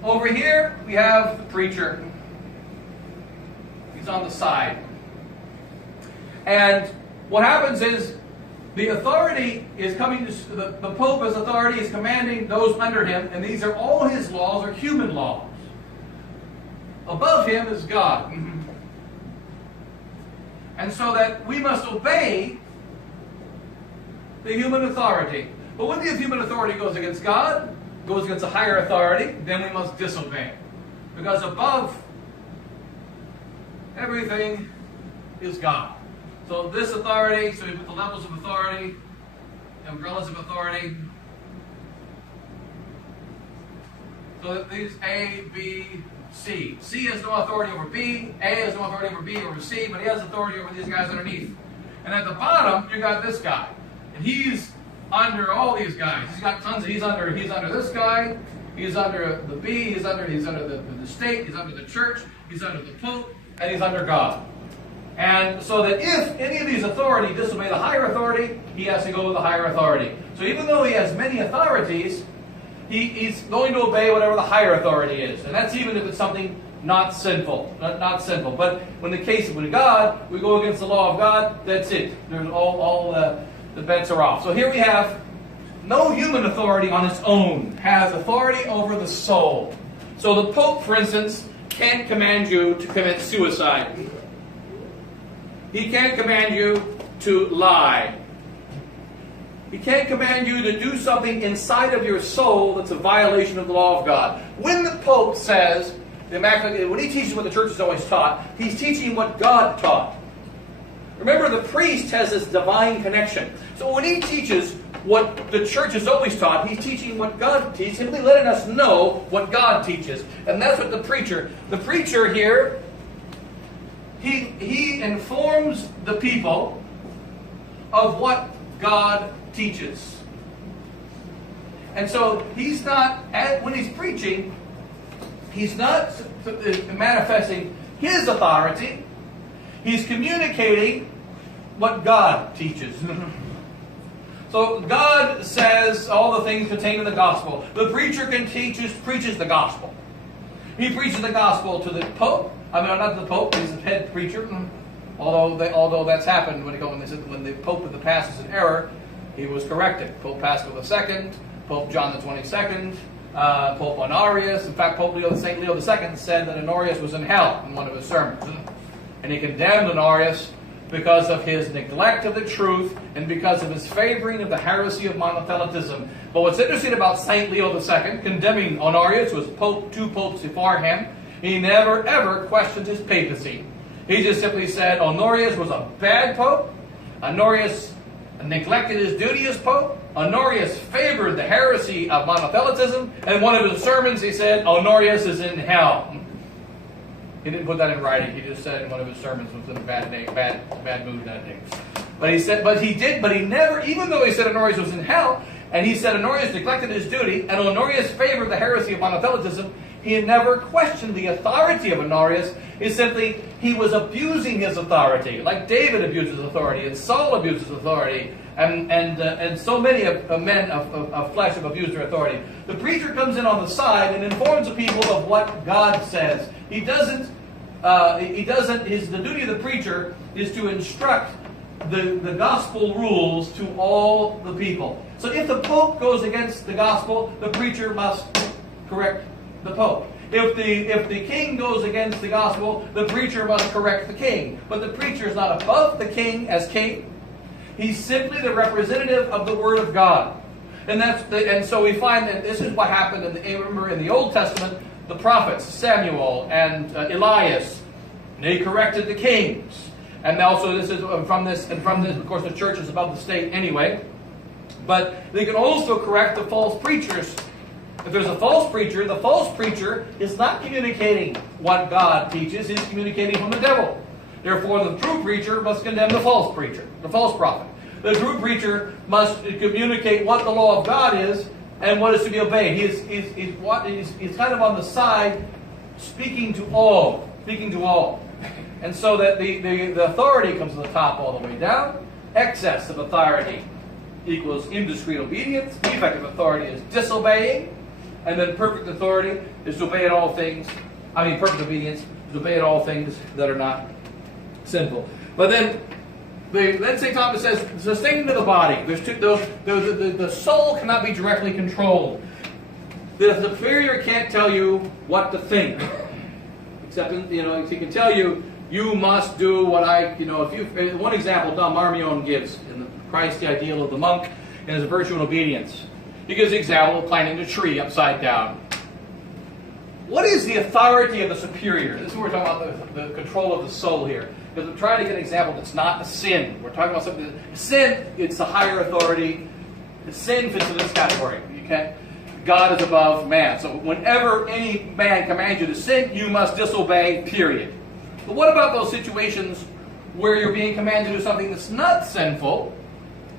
Over here, we have the preacher. He's on the side. And what happens is, the authority is coming to, the Pope as authority is commanding those under him, and these are all his laws, are human laws. Above him is God. And so that we must obey the human authority. But when the human authority goes against God, goes against a higher authority, then we must disobey. Because above everything is God. So this authority, so we put the levels of authority, umbrellas of authority. So these A, B, C. C has no authority over B, A has no authority over B over C, but he has authority over these guys underneath. And at the bottom, you got this guy. And he's under all these guys. He's got tons of, he's under this guy, he's under the B, he's under the state, he's under the church, he's under the Pope, and he's under God. And so that if any of these authorities disobey the higher authority, he has to go with the higher authority. So even though he has many authorities, he's going to obey whatever the higher authority is. And that's even if it's something not sinful. Not sinful. But when the case with God, we go against the law of God, that's it. There's all the bets are off. So here we have no human authority on its own has authority over the soul. So the Pope, for instance, can't command you to commit suicide. He can't command you to lie. He can't command you to do something inside of your soul that's a violation of the law of God. When the Pope says, when he teaches what the church has always taught, he's teaching what God taught. Remember, the priest has this divine connection. So when he teaches what the church has always taught, he's teaching what God teaches, simply letting us know what God teaches. And that's what the preacher here, he informs the people of what God teaches. And so he's not, when he's preaching, he's not manifesting his authority. He's communicating what God teaches. So God says all the things contained in the gospel. The preacher preaches the gospel. He preaches the gospel to the Pope. I mean, not the Pope, he's the head preacher. Although that's happened when the Pope passes an error, he was corrected. Pope Paschal II, Pope John the 22nd, Pope Honorius. In fact, St. Leo II said that Honorius was in hell in one of his sermons. And he condemned Honorius because of his neglect of the truth and because of his favoring of the heresy of monothelitism. But what's interesting about St. Leo II, condemning Honorius, was two popes before him, he never ever questioned his papacy. He just simply said Honorius was a bad pope, Honorius neglected his duty as pope, Honorius favored the heresy of monothelitism, and in one of his sermons he said Honorius is in hell. He didn't put that in writing. He just said in one of his sermons was in a bad mood that day. But he never, even though he said Honorius was in hell, and he said Honorius neglected his duty, and Honorius favored the heresy of monothelitism, he had never questioned the authority of Honorius. It's simply he was abusing his authority, like David abuses authority, and Saul abuses authority, and so many men of flesh have abused their authority. The preacher comes in on the side and informs the people of what God says. The duty of the preacher is to instruct the gospel rules to all the people. So if the Pope goes against the gospel, the preacher must correct the Pope. If the king goes against the gospel, the preacher must correct the king. But the preacher is not above the king as king. He's simply the representative of the Word of God. And so we find that this is what happened remember in the Old Testament, the prophets, Samuel and Elias, they corrected the kings. And also this is from this, of course the church is above the state anyway. But they can also correct the false preachers. If there's a false preacher, the false preacher is not communicating what God teaches, he's communicating from the devil. Therefore, the true preacher must condemn the false preacher, the false prophet. The true preacher must communicate what the law of God is and what is to be obeyed. He's kind of on the side, speaking to all. And so that the authority comes to the top all the way down. Excess of authority equals indiscreet obedience. Defective authority is disobeying. And then perfect authority is to obey in all things. Perfect obedience is to obey in all things that are not sinful. But then St. Thomas says, sustaining to the body. The soul cannot be directly controlled. The superior can't tell you what to think. Except, he can tell you, you must do what one example Don Marmion gives in the Christ, the Ideal of the Monk. in his virtue and obedience. He gives the example of planting a tree upside down. What is the authority of the superior? This is what we're talking about, the control of the soul here. Because I'm trying to get an example that's not a sin. We're talking about something that, sin, it's the higher authority. Sin fits in this category. Okay? God is above man. So whenever any man commands you to sin, you must disobey, period. But what about those situations where you're being commanded to do something that's not sinful?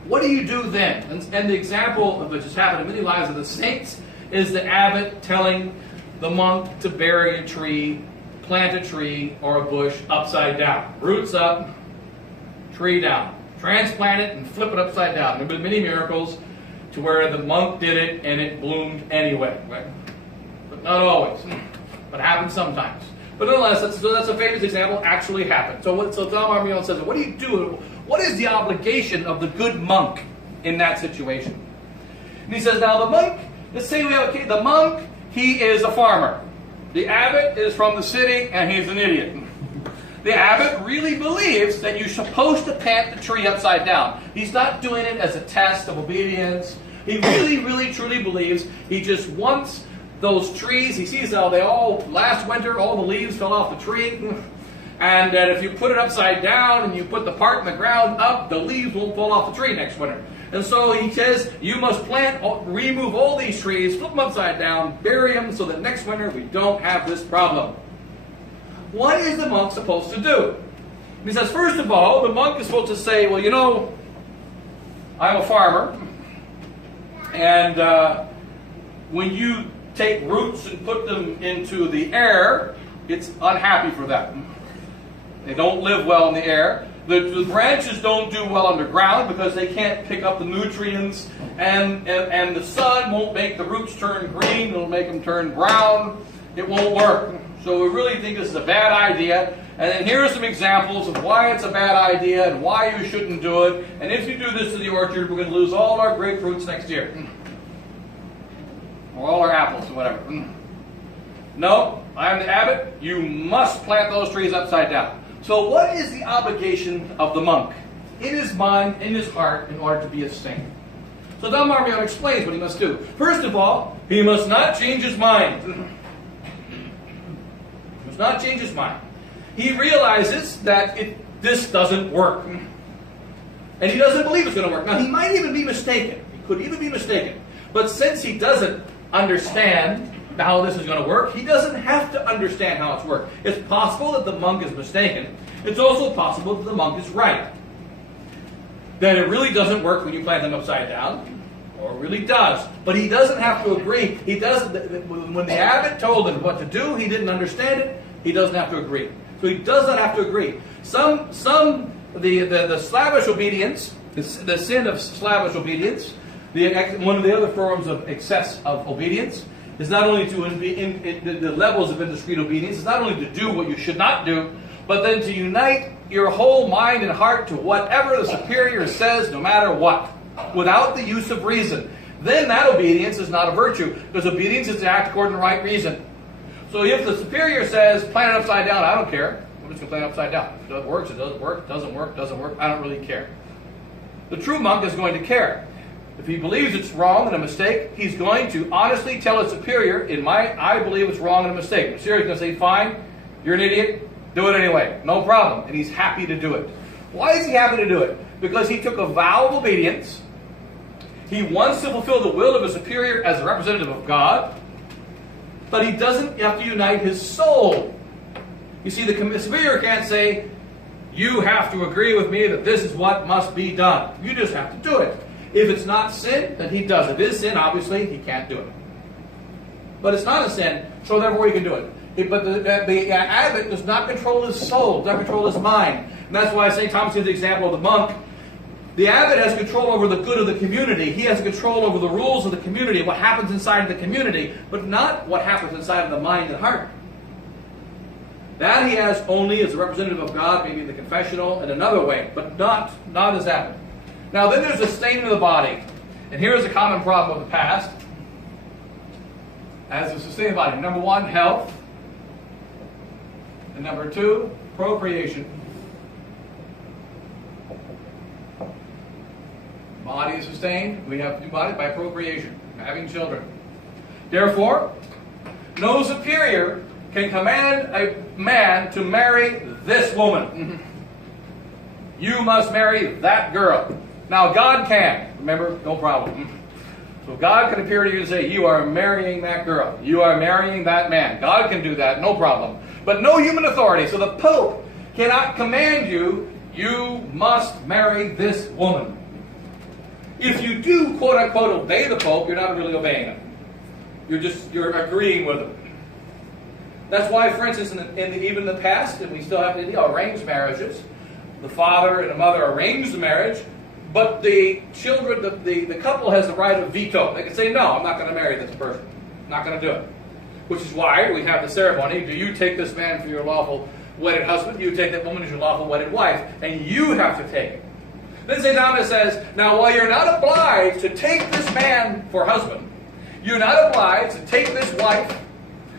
What do you do then? And the example which has happened in many lives of the saints is the abbot telling the monk to bury a tree, plant a tree or a bush upside down. Roots up, tree down. Transplant it and flip it upside down. There have been many miracles to where the monk did it and it bloomed anyway. Right? But not always. But it happens sometimes. But nonetheless, that's a famous example. Actually happened. So Dom Armion says, what do you do? What is the obligation of the good monk in that situation? And he says, now the monk, let's say we have the monk, he is a farmer. The abbot is from the city and he's an idiot. The abbot really believes that you're supposed to plant the tree upside down. He's not doing it as a test of obedience. He really, really, truly believes he just wants those trees. He sees how they all, last winter, all the leaves fell off the tree. And that if you put it upside down and you put the part in the ground up, the leaves won't fall off the tree next winter. And so he says, you must remove all these trees, flip them upside down, bury them so that next winter we don't have this problem. What is the monk supposed to do? And he says, first of all, the monk is supposed to say, well, you know, I'm a farmer, and when you take roots and put them into the air, it's unhappy for them. They don't live well in the air. The branches don't do well underground because they can't pick up the nutrients, and the sun won't make the roots turn green, it'll make them turn brown. It won't work. So we really think this is a bad idea. And then here are some examples of why it's a bad idea and why you shouldn't do it. And if you do this to the orchard, we're going to lose all our grapefruits next year. Or all our apples or whatever. No, I'm the abbot. You must plant those trees upside down. So what is the obligation of the monk in his mind, in his heart, in order to be a saint? So Dom Armion explains what he must do. First of all, he must not change his mind. He must not change his mind. He realizes that this doesn't work. And he doesn't believe it's going to work. Now, he might even be mistaken. He could even be mistaken. But since he doesn't understand how this is going to work, he doesn't have to understand how it's worked. It's possible that the monk is mistaken. It's also possible that the monk is right. That it really doesn't work when you plant them upside down, or it really does. But he doesn't have to agree. He doesn't. When the abbot told him what to do, he didn't understand it. He doesn't have to agree. So he does not have to agree. The slavish obedience, the sin of slavish obedience, one of the other forms of excess of obedience, is not only to the levels of indiscreet obedience, is not only to do what you should not do, but then to unite your whole mind and heart to whatever the superior says, no matter what, without the use of reason. Then that obedience is not a virtue, because obedience is to act according to right reason. So if the superior says, plant it upside down, I don't care. I'm just going to plant it upside down. If it works, it doesn't work. It doesn't work, doesn't work. I don't really care. The true monk is going to care. If he believes it's wrong and a mistake, he's going to honestly tell his superior, I believe it's wrong and a mistake. The superior is going to say, fine, you're an idiot, do it anyway. No problem. And he's happy to do it. Why is he happy to do it? Because he took a vow of obedience. He wants to fulfill the will of his superior as a representative of God. But he doesn't have to unite his soul. You see, the superior can't say, you have to agree with me that this is what must be done. You just have to do it. If it's not sin, then he does it. If it is sin, obviously, he can't do it. But it's not a sin, so therefore he can do it. But the abbot does not control his soul, does not control his mind. And that's why St. Thomas gives the example of the monk. The abbot has control over the good of the community. He has control over the rules of the community, what happens inside the community, but not what happens inside of the mind and heart. That he has only as a representative of God, maybe in the confessional, in another way, but not as abbot. Now then there's the stain of the body. And here is a common problem of the past. As a sustained body. Number one, health. And number two, procreation. Body is sustained, we have new body by procreation, having children. Therefore, no superior can command a man to marry this woman. You must marry that girl. Now God can, remember, no problem. So God can appear to you and say, you are marrying that girl. You are marrying that man. God can do that, no problem. But no human authority. So the Pope cannot command you, you must marry this woman. If you do, quote unquote, obey the Pope, you're not really obeying him. You're agreeing with him. That's why, for instance, even in the past, and we still have arranged marriages, the father and the mother arrange the marriage, but the children, the couple has the right of veto. They can say, no, I'm not going to marry this person. I'm not going to do it. Which is why we have the ceremony. Do you take this man for your lawful wedded husband? You take that woman as your lawful wedded wife. And you have to take it. Then St. Thomas says, now while you're not obliged to take this man for husband, you're not obliged to take this wife.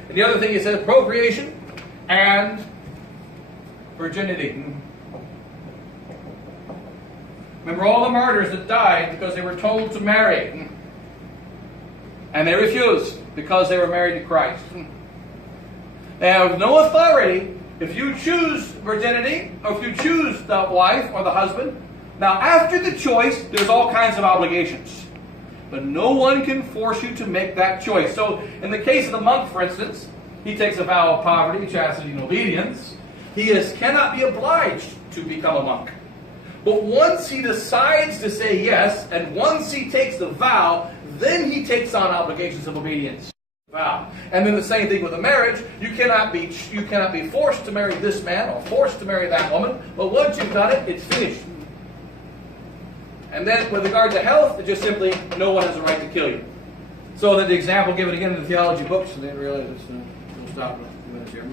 And the other thing he says, procreation and virginity. Remember all the martyrs that died because they were told to marry. And they refused because they were married to Christ. They have no authority if you choose virginity, or if you choose the wife or the husband. Now after the choice, there's all kinds of obligations. But no one can force you to make that choice. So in the case of the monk, for instance, he takes a vow of poverty, chastity, and obedience. He cannot be obliged to become a monk. But once he decides to say yes, and once he takes the vow, then he takes on obligations of obedience. Vow. And then the same thing with a marriage. You cannot be forced to marry this man or forced to marry that woman. But once you've done it, it's finished. And then with regard to health, it's just simply no one has a right to kill you. So that the example given again in the theology books, and then realize it's, we'll stop in a few minutes here.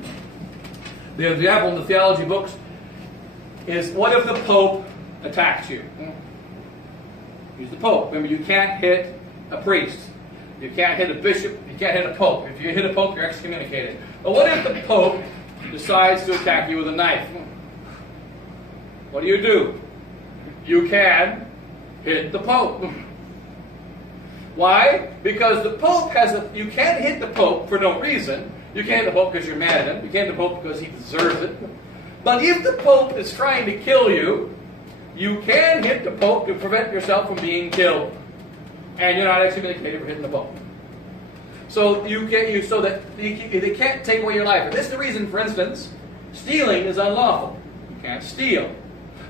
The example in the theology books is, what if the Pope attacks you? He's the Pope. Remember, you can't hit a priest. You can't hit a bishop. You can't hit a Pope. If you hit a Pope, you're excommunicated. But what if the Pope decides to attack you with a knife? What do? You can hit the Pope. Why? Because the Pope you can't hit the Pope for no reason. You can't hit the Pope because you're mad at him. You can't hit the Pope because he deserves it. But if the Pope is trying to kill you, you can hit the Pope to prevent yourself from being killed. And you're not excommunicated for hitting the Pope. So they can't take away your life. And this is the reason, for instance, stealing is unlawful. You can't steal.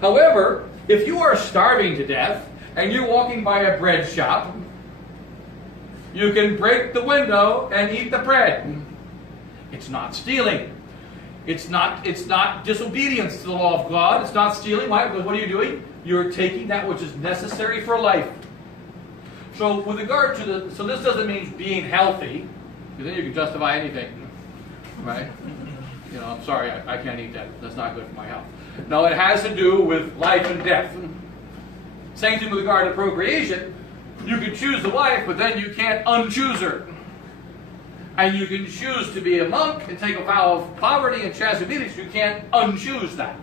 However, if you are starving to death and you're walking by a bread shop, you can break the window and eat the bread. It's not stealing. It's not disobedience to the law of God. It's not stealing. Why? Because what are you doing? You're taking that which is necessary for life. So with regard to this doesn't mean being healthy, because then you can justify anything, right? I'm sorry, I can't eat that. That's not good for my health. No, it has to do with life and death. Same thing with regard to procreation. You can choose the wife, but then you can't unchoose her. And you can choose to be a monk and take a vow of poverty and chastity. You can't unchoose that.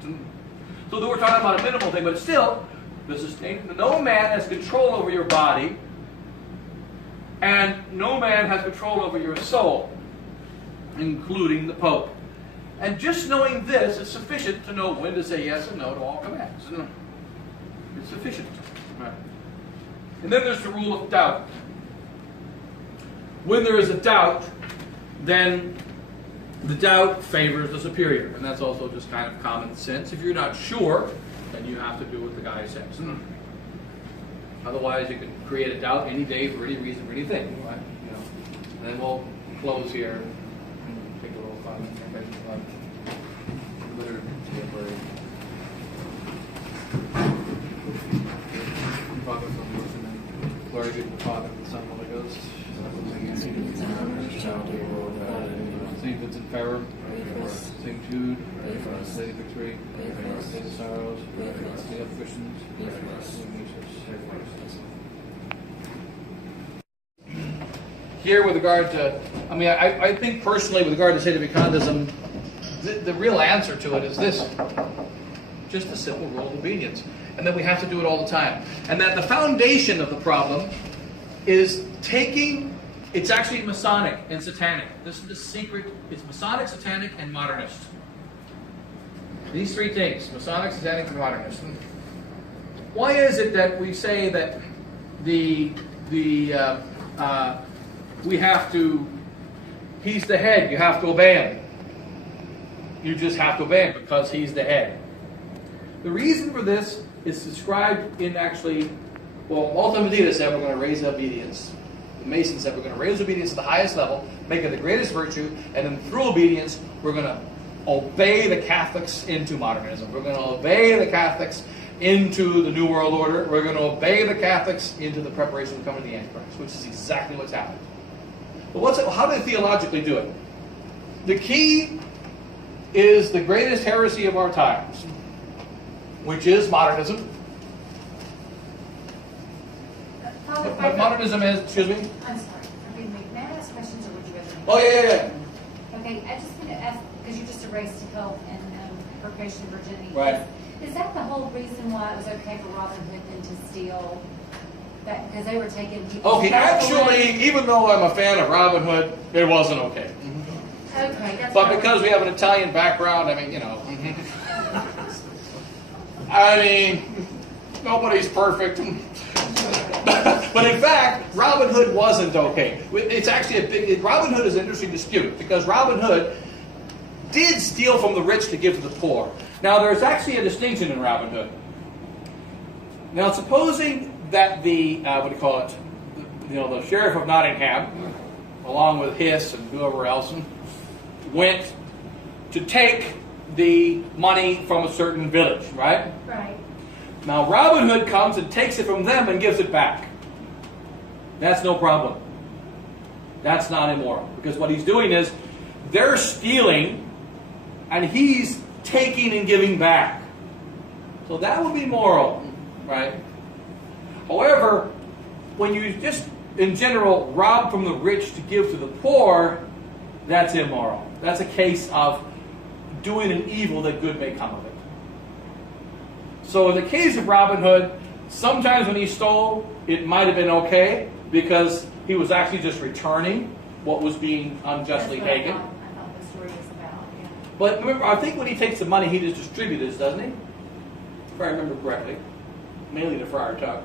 So we're talking about a minimal thing, but still, no man has control over your body, and no man has control over your soul, including the Pope. And just knowing this is sufficient to know when to say yes and no to all commands. It's sufficient. Right. And then there's the rule of doubt. When there is a doubt, then the doubt favors the superior. And that's also just kind of common sense. If you're not sure, then you have to do what the guy says. Otherwise, you can create a doubt any day for any reason, for anything. Right? And then we'll close here. Take a little 5 minutes. Glory be to the Father, and the Son, and the Holy Ghost. St. Vincent Ferrer, St. Jude, Lady Victory, Lady Sorrows, the other Christians, Here, with regard to, I think personally, with regard to sedevacantism, the real answer to it is this: just a simple rule of obedience. and that we have to do it all the time. And that the foundation of the problem is taking, it's actually Masonic and Satanic. This is the secret. It's Masonic, Satanic, and Modernist. These three things, Masonic, Satanic, and Modernist. Why is it that we say that we have to, he's the head, you have to obey him? You just have to obey him because he's the head. The reason for this is described in actually, well, Multimedia said we're going to raise obedience. The Masons said we're going to raise obedience to the highest level, make it the greatest virtue, and then through obedience, we're going to obey the Catholics into modernism. We're going to obey the Catholics into the New World Order. We're going to obey the Catholics into the preparation of coming to the Antichrist, which is exactly what's happened. But how do they theologically do it? The key is the greatest heresy of our times, which is modernism. But modernism is, excuse me? I'm sorry. May I ask questions or would you rather? Oh, yeah. Okay, I just want to ask, because you just erased health and procreation and virginity. Right. Is that the whole reason why it was okay for Robin Hood then to steal? That because they were taking people. Okay, actually, even though I'm a fan of Robin Hood, it wasn't okay. Okay, that's But because we have an Italian background, I mean, you know. I mean, nobody's perfect. But in fact, Robin Hood wasn't okay. It's actually a big, Robin Hood is an interesting dispute because Robin Hood did steal from the rich to give to the poor. Now, there's actually a distinction in Robin Hood. Now, supposing that the, the sheriff of Nottingham, along with Hiss and whoever else, went to take the money from a certain village, right? Right. Now, Robin Hood comes and takes it from them and gives it back. That's no problem. That's not immoral. Because what he's doing is, they're stealing, and he's taking and giving back. So that would be moral, right? However, when you just, in general, rob from the rich to give to the poor, that's immoral. That's a case of doing an evil that good may come of it. So in the case of Robin Hood, sometimes when he stole, it might have been okay because he was actually just returning what was being unjustly taken. I thought the story was about. Yeah. But remember, I think when he takes the money, he just distributes, doesn't he? If I remember correctly. Mainly to Friar Tuck.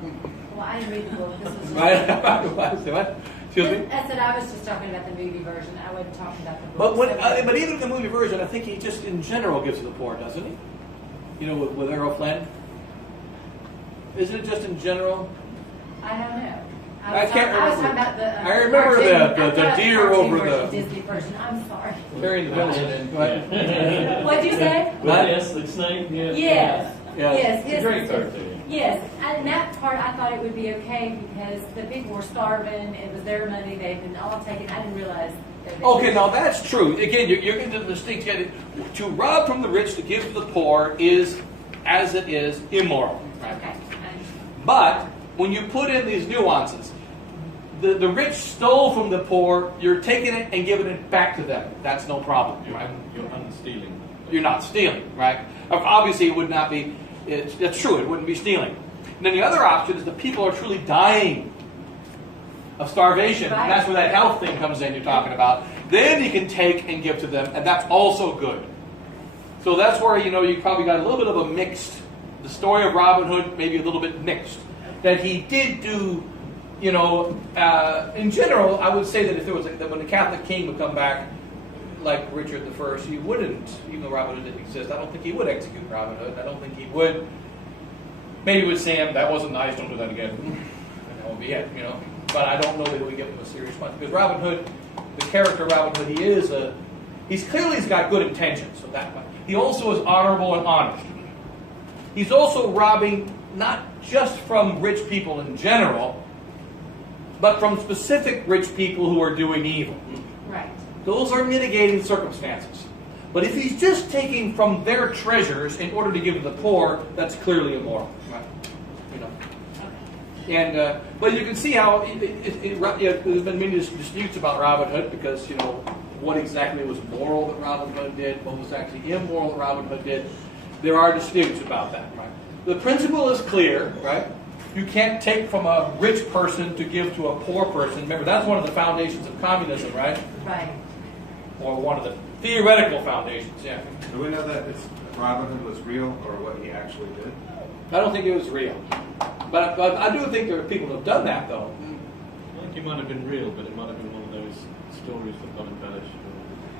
Well, I didn't read the book. This was just What? Excuse me? I said I was just talking about the movie version. I wasn't talking about the book. But even in the movie version, I think he just in general gives to the poor, doesn't he? You know, with Errol Flynn? Isn't it just in general? I don't know. I can't remember. I was talking about the. I remember the deer over the Disney version. I'm sorry. Carrying the village. What'd you say? Yes, the snake. Yes. Yes. Yeah. Yes. It's a great cartoon. Yes, and that part I thought it would be okay because the people were starving. It was their money. They'd been all taken. I didn't realize. Okay, now that's true. Again, you're getting to the distinction. To rob from the rich to give to the poor is, as it is, immoral. Right? Okay. But when you put in these nuances, the rich stole from the poor, you're taking it and giving it back to them. That's no problem, right? You're unstealing. You're not stealing, right? Obviously, it would not be, that's true, it wouldn't be stealing. And then the other option is the people are truly dying of starvation. Right. And that's where that health thing comes in you're talking about. Then you can take and give to them, and that's also good. So that's where, you probably got a little bit of a mixed, the story of Robin Hood maybe a little bit mixed. That he did do, in general, I would say that if there was, that when the Catholic king would come back, like Richard I, he wouldn't, even though Robin Hood didn't exist, I don't think he would execute Robin Hood. I don't think he would. Maybe with Sam, that wasn't nice, don't do that again. And that would be it, But I don't know that he would give him a serious punch. Because Robin Hood, the character of Robin Hood, he's got good intentions. So that way. He also is honorable and honest. He's also robbing not just from rich people in general, but from specific rich people who are doing evil. Right. Those are mitigating circumstances. But if he's just taking from their treasures in order to give to the poor, that's clearly immoral. Right? And but you can see how there's been many disputes about Robin Hood because what exactly was moral that Robin Hood did, what was actually immoral that Robin Hood did. There are disputes about that, right? the principle is clear, right? You can't take from a rich person to give to a poor person. Remember, that's one of the foundations of communism, right? Right. Or one of the theoretical foundations, yeah. Do we know that Robin Hood was real or what he actually did? I don't think it was real. But I do think there are people who have done that, though. I think it might have been real, but it might have been one of those stories that got embellished.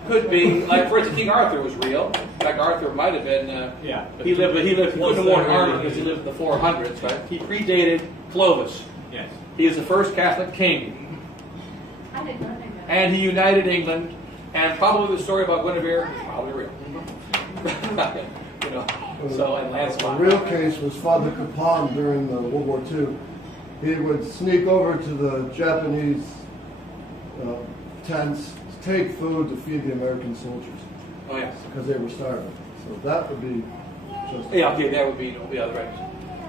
Could be, like, for instance, King Arthur was real. In fact, Arthur might have been, Yeah. he lived, he couldn't have worn armor really- because he lived in the 400s, right? He predated Clovis. Yes. He is the first Catholic king. I did not know that. And he united England, and probably the story about Guinevere is probably real. You know, so, and The Lancelot. real case was Father Capon during the World War II. He would sneak over to the Japanese tents, take food to feed the American soldiers Oh, yes. because they were starving. So that would be just. Yeah, okay, that would be the other right.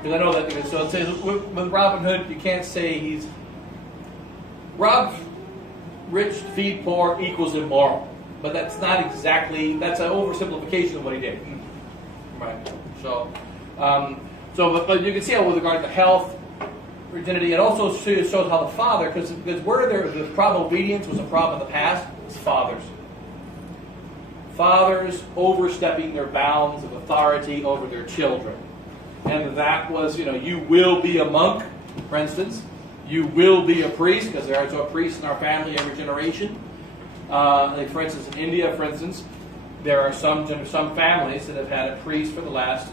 Because I know that, because so it says with Robin Hood, you can't say he's rob rich, feed poor equals immoral. But that's not exactly, that's an oversimplification of what he did. Right. So, but you can see how with regard to health, virginity, it also shows how the father, because where the problem of obedience was a problem in the past, it's fathers. Fathers overstepping their bounds of authority over their children. And that was, you will be a monk, for instance. You will be a priest, because there are a priest in our family every generation. Like for instance, in India, for instance, there are some families that have had a priest for the last,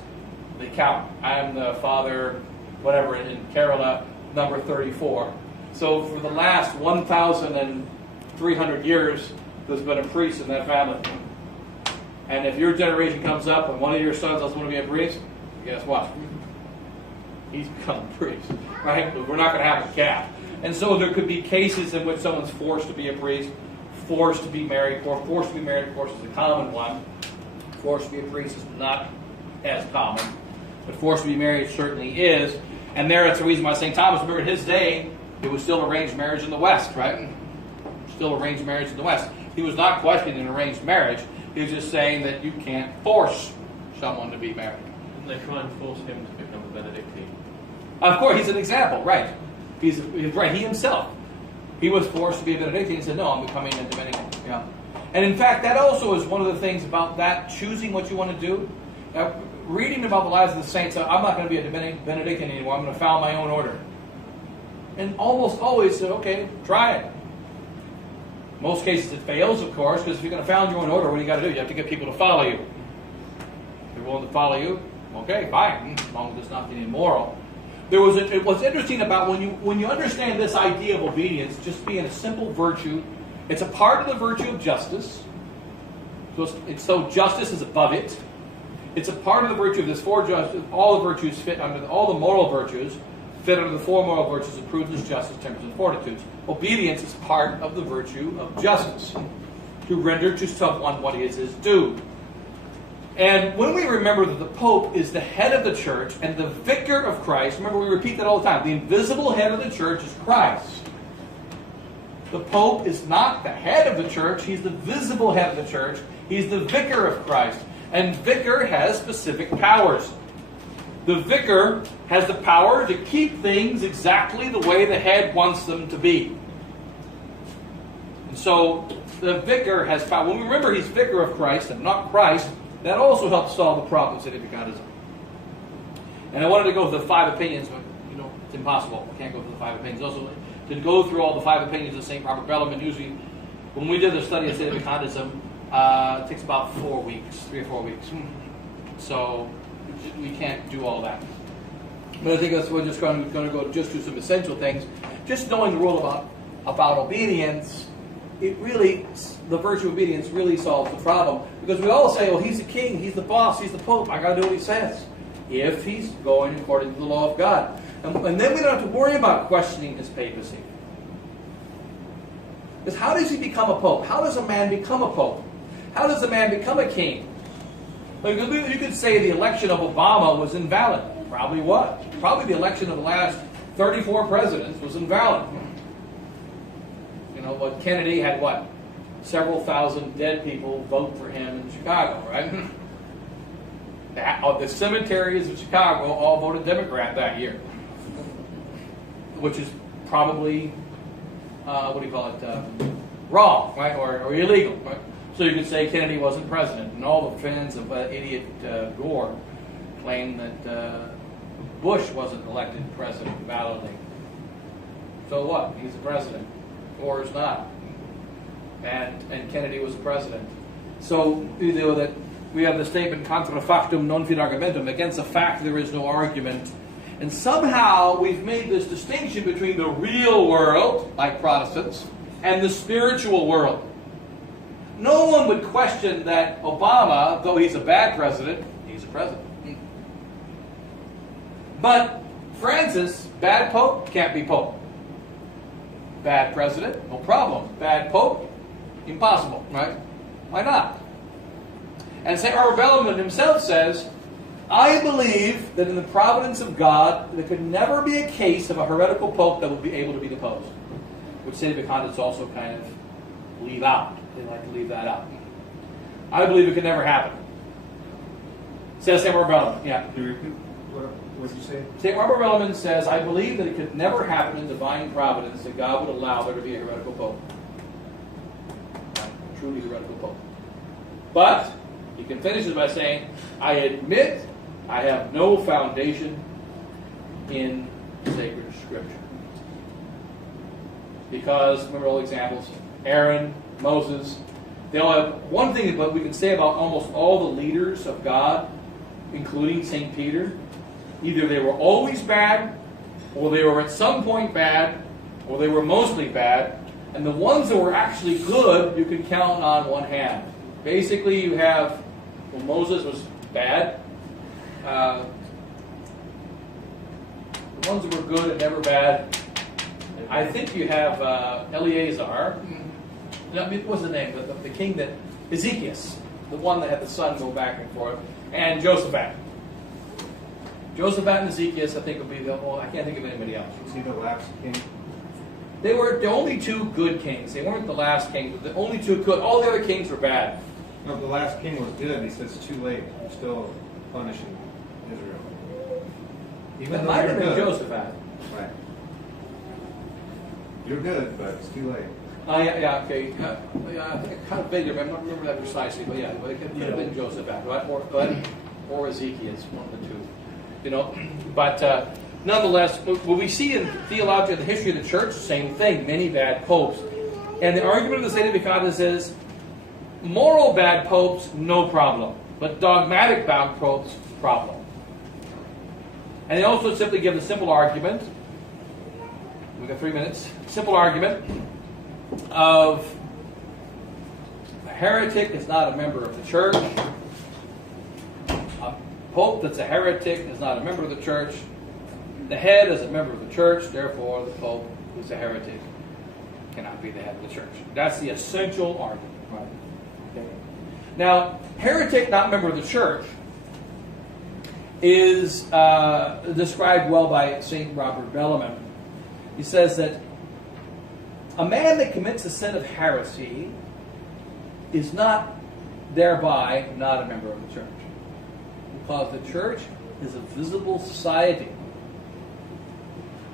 they count. I am the father, whatever, in Kerala, number 34. So for the last 1,300 years, there's been a priest in that family. And if your generation comes up and one of your sons doesn't want to be a priest, guess what? He's become a priest, right? But we're not going to have a gap. And so there could be cases in which someone's forced to be a priest, forced to be married. Forced to be married, of course, is a common one. Forced to be a priest is not as common. But forced to be married certainly is. And that's the reason why St. Thomas, remember in his day, it was still arranged marriage in the West, right? Still arranged marriage in the West. He was not questioning arranged marriage. He was just saying that you can't force someone to be married. Didn't they try and force him to become a Benedictine? Of course, he's an example, right? He's right. He himself, he was forced to be a Benedictine. He said, "No, I'm becoming a Dominican." Yeah, and in fact, that also is one of the things about that choosing what you want to do. Reading about the lives of the saints, I'm not going to be a Benedictine anymore. I'm going to found my own order. And almost always said, "Okay, try it." Most cases it fails, of course, because if you're going to found your own order, what do you got to do? You have to get people to follow you. If they're willing to follow you, okay, fine, as long as it's not getting immoral. What's interesting about when you understand this idea of obedience just being a simple virtue, it's a part of the virtue of justice. So justice is above it. It's a part of the virtue of this four justice. All the virtues fit under all the moral virtues fit under the four moral virtues of prudence, justice, temperance, and fortitude. Obedience is part of the virtue of justice, to render to someone what is his due. And when we remember that the Pope is the head of the church and the vicar of Christ, remember we repeat that all the time, the invisible head of the church is Christ. The Pope is not the head of the church, he's the visible head of the church, he's the vicar of Christ. And vicar has specific powers. The vicar has the power to keep things exactly the way the head wants them to be. And so the vicar has power. When we remember he's vicar of Christ and not Christ, that also helps solve the problem of sedevacantism. And I wanted to go through the 5 opinions, but it's impossible. I can't go through the 5 opinions. Also, to go through all the 5 opinions of St. Robert Bellarmine, usually when we did the study of sedevacantism, it takes about 4 weeks, 3 or 4 weeks. So we can't do all that. But I think we're just going to go just to some essential things. Just knowing the rule about obedience, the virtue of obedience really solves the problem. Because we all say, well, he's the king, he's the boss, he's the Pope, I got to do what he says. If he's going according to the law of God. And then we don't have to worry about questioning his papacy. Because how does he become a Pope? How does a man become a Pope? How does a man become a king? You could say the election of Obama was invalid. Probably was. Probably the election of the last 34 presidents was invalid. But Kennedy had what? Several thousand dead people vote for him in Chicago, right? The cemeteries of Chicago all voted Democrat that year, which is probably, wrong, right, or illegal, right? So you could say Kennedy wasn't president, and all the fans of idiot Gore claim that Bush wasn't elected president validly. So what? He's the president. Gore is not. And Kennedy was the president. So you know that we have the statement contra factum non fit argumentum. Against a fact there is no argument. And somehow we've made this distinction between the real world, like Protestants, and the spiritual world. No one would question that Obama, though he's a bad president, he's a president. But Francis, bad pope, can't be pope. Bad president, no problem. Bad pope, impossible, right? Why not? And St. Robert Bellarmine himself says, I believe that in the providence of God, there could never be a case of a heretical pope that would be able to be deposed. Which sedevacantists also kind of leave out. They like to leave that out. I believe it could never happen. Says St. Robert Bellarmine. Yeah. What did you say? St. Robert Bellarmine says, I believe that it could never happen in divine providence that God would allow there to be a heretical pope. A truly heretical pope. But he can finish by saying, I admit I have no foundation in sacred scripture. Because, remember all the examples, Aaron, Moses, they all have one thing that we can say about almost all the leaders of God, including St. Peter. Either they were always bad, or they were at some point bad, or they were mostly bad. And the ones that were actually good, you can count on one hand. Basically, you have, well, Moses was bad. The ones that were good and never bad, I think you have Eleazar. What was the name? The king that, Ezekiel, the one that had the sun go back and forth, and Josaphat. Josaphat and Ezekiel, I think, would be the, well, I can't think of anybody else. Was he the last king? They were the only two good kings. They weren't the last king, but the only two good. All the other kings were bad. No, the last king was good. He says it's too late. You're still punishing Israel. Even That though might you're have been good. Josaphat. Right. You're good, but it's too late. Yeah, okay. I think I kind of vaguely remember. I don't remember that precisely, but yeah, it could have been Josaphat, right? Or Ezekiel, one of the two. You know, but nonetheless, what we see in theology, the history of the church, same thing. Many bad popes, and the argument of the sedevacantists is moral bad popes, no problem, but dogmatic bad popes, problem. And they also simply give the simple argument. We've got 3 minutes. Simple argument of a heretic is not a member of the church. A pope that's a heretic is not a member of the church. The head is a member of the church, therefore the pope who's a heretic cannot be the head of the church. That's the essential argument. Right? Okay. Now, heretic, not a member of the church, is described well by St. Robert Bellarmine. He says that a man that commits a sin of heresy is not thereby not a member of the church. Because the church is a visible society.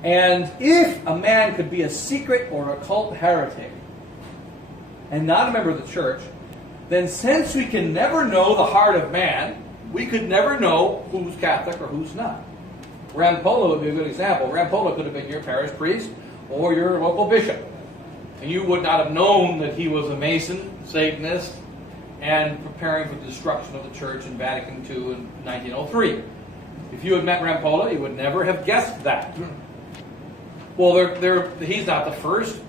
And if a man could be a secret or occult heretic and not a member of the church, then since we can never know the heart of man, we could never know who's Catholic or who's not. Rampolla would be a good example. Rampolla could have been your parish priest or your local bishop. And you would not have known that he was a Mason, Satanist, and preparing for the destruction of the church in Vatican II in 1903. If you had met Rampolla, you would never have guessed that. Well, he's not the first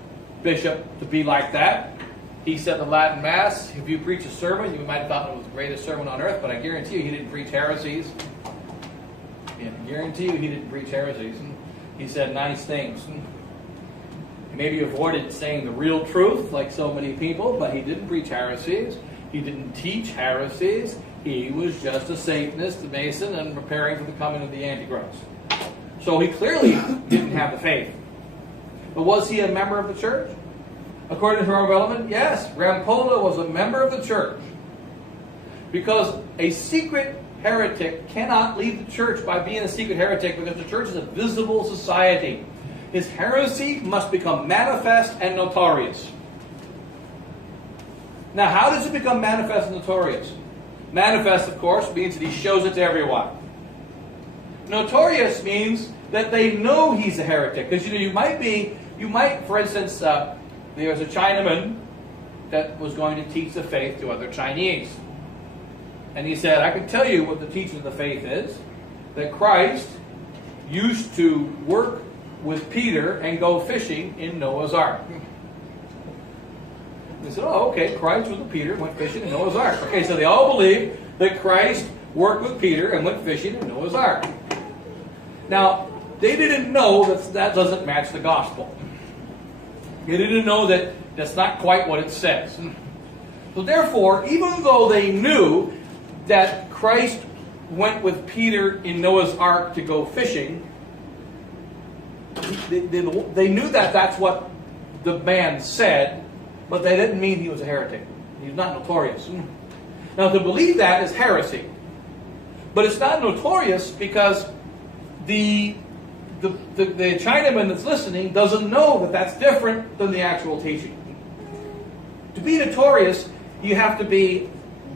bishop to be like that. He said the Latin Mass, if you preach a sermon, you might have thought it was the greatest sermon on earth, but I guarantee you he didn't preach heresies. Yeah, I guarantee you he didn't preach heresies. He said nice things. He maybe avoided saying the real truth, like so many people, but he didn't preach heresies. He didn't teach heresies. He was just a Satanist, a Mason, and preparing for the coming of the Antichrist. So he clearly didn't have the faith. But was he a member of the church? According to Robert Bellarmine, yes, Rampolla was a member of the church. Because a secret heretic cannot leave the church by being a secret heretic, because the church is a visible society. His heresy must become manifest and notorious. Now, how does it become manifest and notorious? Manifest, of course, means that he shows it to everyone. Notorious means that they know he's a heretic. Because you might, for instance, there was a Chinaman that was going to teach the faith to other Chinese. And he said, I can tell you what the teaching of the faith is, that Christ used to work with Peter and go fishing in Noah's Ark. They said, oh, okay, Christ was with Peter and went fishing in Noah's Ark. Okay, so they all believe that Christ worked with Peter and went fishing in Noah's Ark. Now, they didn't know that that doesn't match the gospel. They didn't know that that's not quite what it says. So therefore, even though they knew that Christ went with Peter in Noah's Ark to go fishing, they knew that that's what the man said, but they didn't mean he was a heretic. He's not notorious. Now, to believe that is heresy. But it's not notorious because the Chinaman that's listening doesn't know that that's different than the actual teaching. To be notorious, you have to be,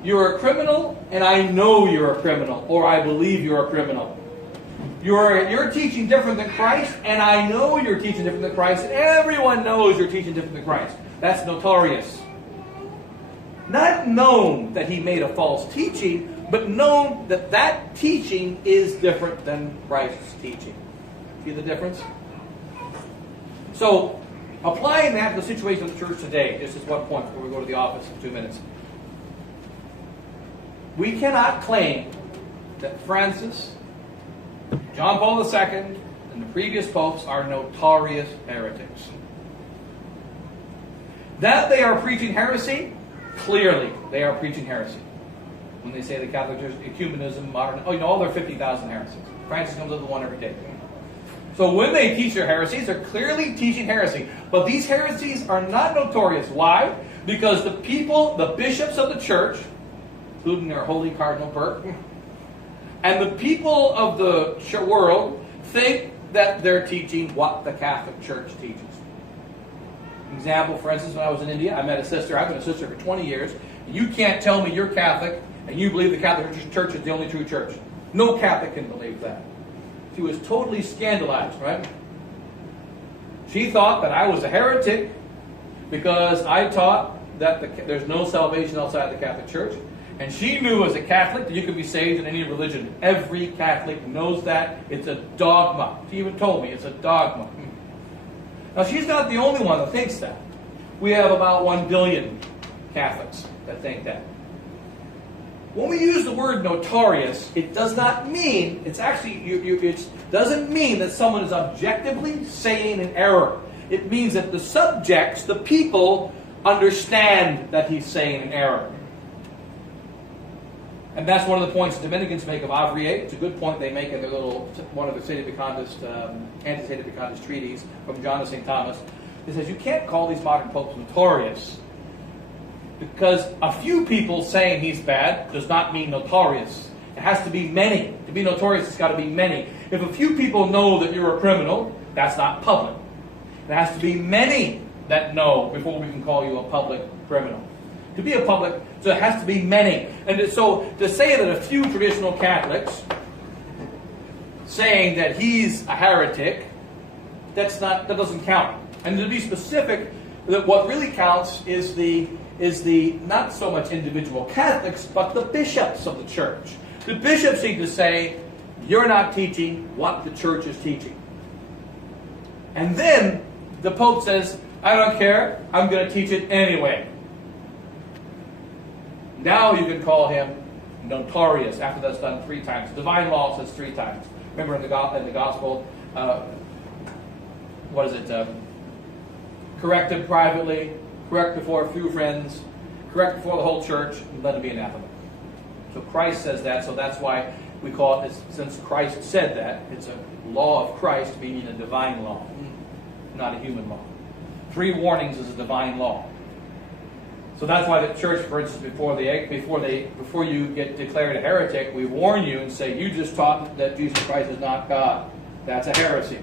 you're a criminal, and I know you're a criminal, or I believe you're a criminal. You're teaching different than Christ, and I know you're teaching different than Christ, and everyone knows you're teaching different than Christ. That's notorious. Not known that he made a false teaching, but known that that teaching is different than Christ's teaching. See the difference? So, applying that to the situation of the church today, this is one point before we go to the office in 2 minutes. We cannot claim that Francis, John Paul II, and the previous popes are notorious heretics. That they are preaching heresy, clearly they are preaching heresy. When they say the Catholic Church, ecumenism, modern, all their 50,000 heresies. Francis comes up with one every day. So when they teach their heresies, they're clearly teaching heresy. But these heresies are not notorious. Why? Because the people, the bishops of the church, including their holy Cardinal Burke, and the people of the world think that they're teaching what the Catholic Church teaches. Example, for instance, when I was in India, I met a sister. I've been a sister for 20 years. And you can't tell me you're Catholic and you believe the Catholic Church is the only true church. No Catholic can believe that. She was totally scandalized, right? She thought that I was a heretic because I taught that there's no salvation outside the Catholic Church. And she knew as a Catholic that you could be saved in any religion. Every Catholic knows that. It's a dogma. She even told me it's a dogma. Now, she's not the only one that thinks that. We have about 1 billion Catholics that think that. When we use the word notorious, it does not mean, it doesn't mean that someone is objectively saying an error. It means that the subjects, the people, understand that he's saying an error. And that's one of the points the Dominicans make of Avrier. It's a good point they make in their one of the sedevacantist, anti-sedevacantist treaties from John of St. Thomas. It says you can't call these modern popes notorious because a few people saying he's bad does not mean notorious. It has to be many. To be notorious, it's got to be many. If a few people know that you're a criminal, that's not public. It has to be many that know before we can call you a public criminal. To be a public, so it has to be many. And so to say that a few traditional Catholics saying that he's a heretic, that doesn't count. And to be specific, that what really counts is the not so much individual Catholics, but the bishops of the church. The bishops need to say, you're not teaching what the church is teaching. And then the Pope says, I don't care, I'm going to teach it anyway. Now you can call him notorious after that's done 3 times. The divine law says 3 times. Remember in the gospel, correct him privately, correct before a few friends, correct before the whole church, and let him be anathema. So Christ says that, so that's why we call it, since Christ said that, it's a law of Christ, meaning a divine law, not a human law. 3 warnings is a divine law. So that's why the church, for instance, before you get declared a heretic, we warn you and say, you just taught that Jesus Christ is not God. That's a heresy.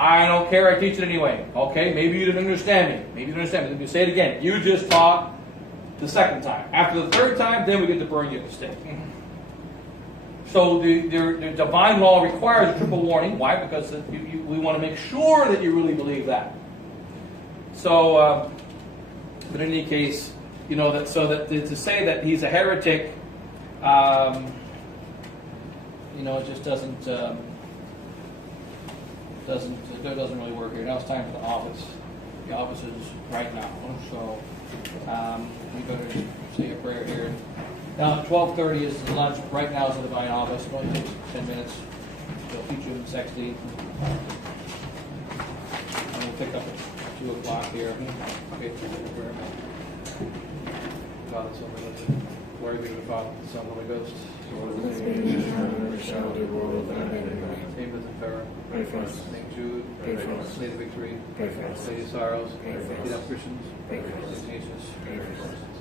I don't care, I teach it anyway. Okay, maybe you didn't understand me. Maybe you didn't understand me. Let me say it again. You just taught the second time. After the third time, then we get to burn you at the stake. So the divine law requires a triple warning. Why? Because we want to make sure that you really believe that. So, but in any case, you know, to say that he's a heretic, you know, it just doesn't really work here. Now it's time for the office. The office is right now. So we better say a prayer here. Now at 12:30 is lunch. Right now is the divine office. It only takes 10 minutes. They'll teach you in 60. And we'll pick up at 2 o'clock here. Okay, God, the Son, the Holy Ghost. Glory be to the Father, the Son, and the Holy Ghost. Same as the Pharaoh. Pray for us. St. Jude. Pray for us. Lady of Victory. Pray for us. Lady of Sorrows. Pray for us. Lady of Christians. Pray for us. Ignatius. Pray for us.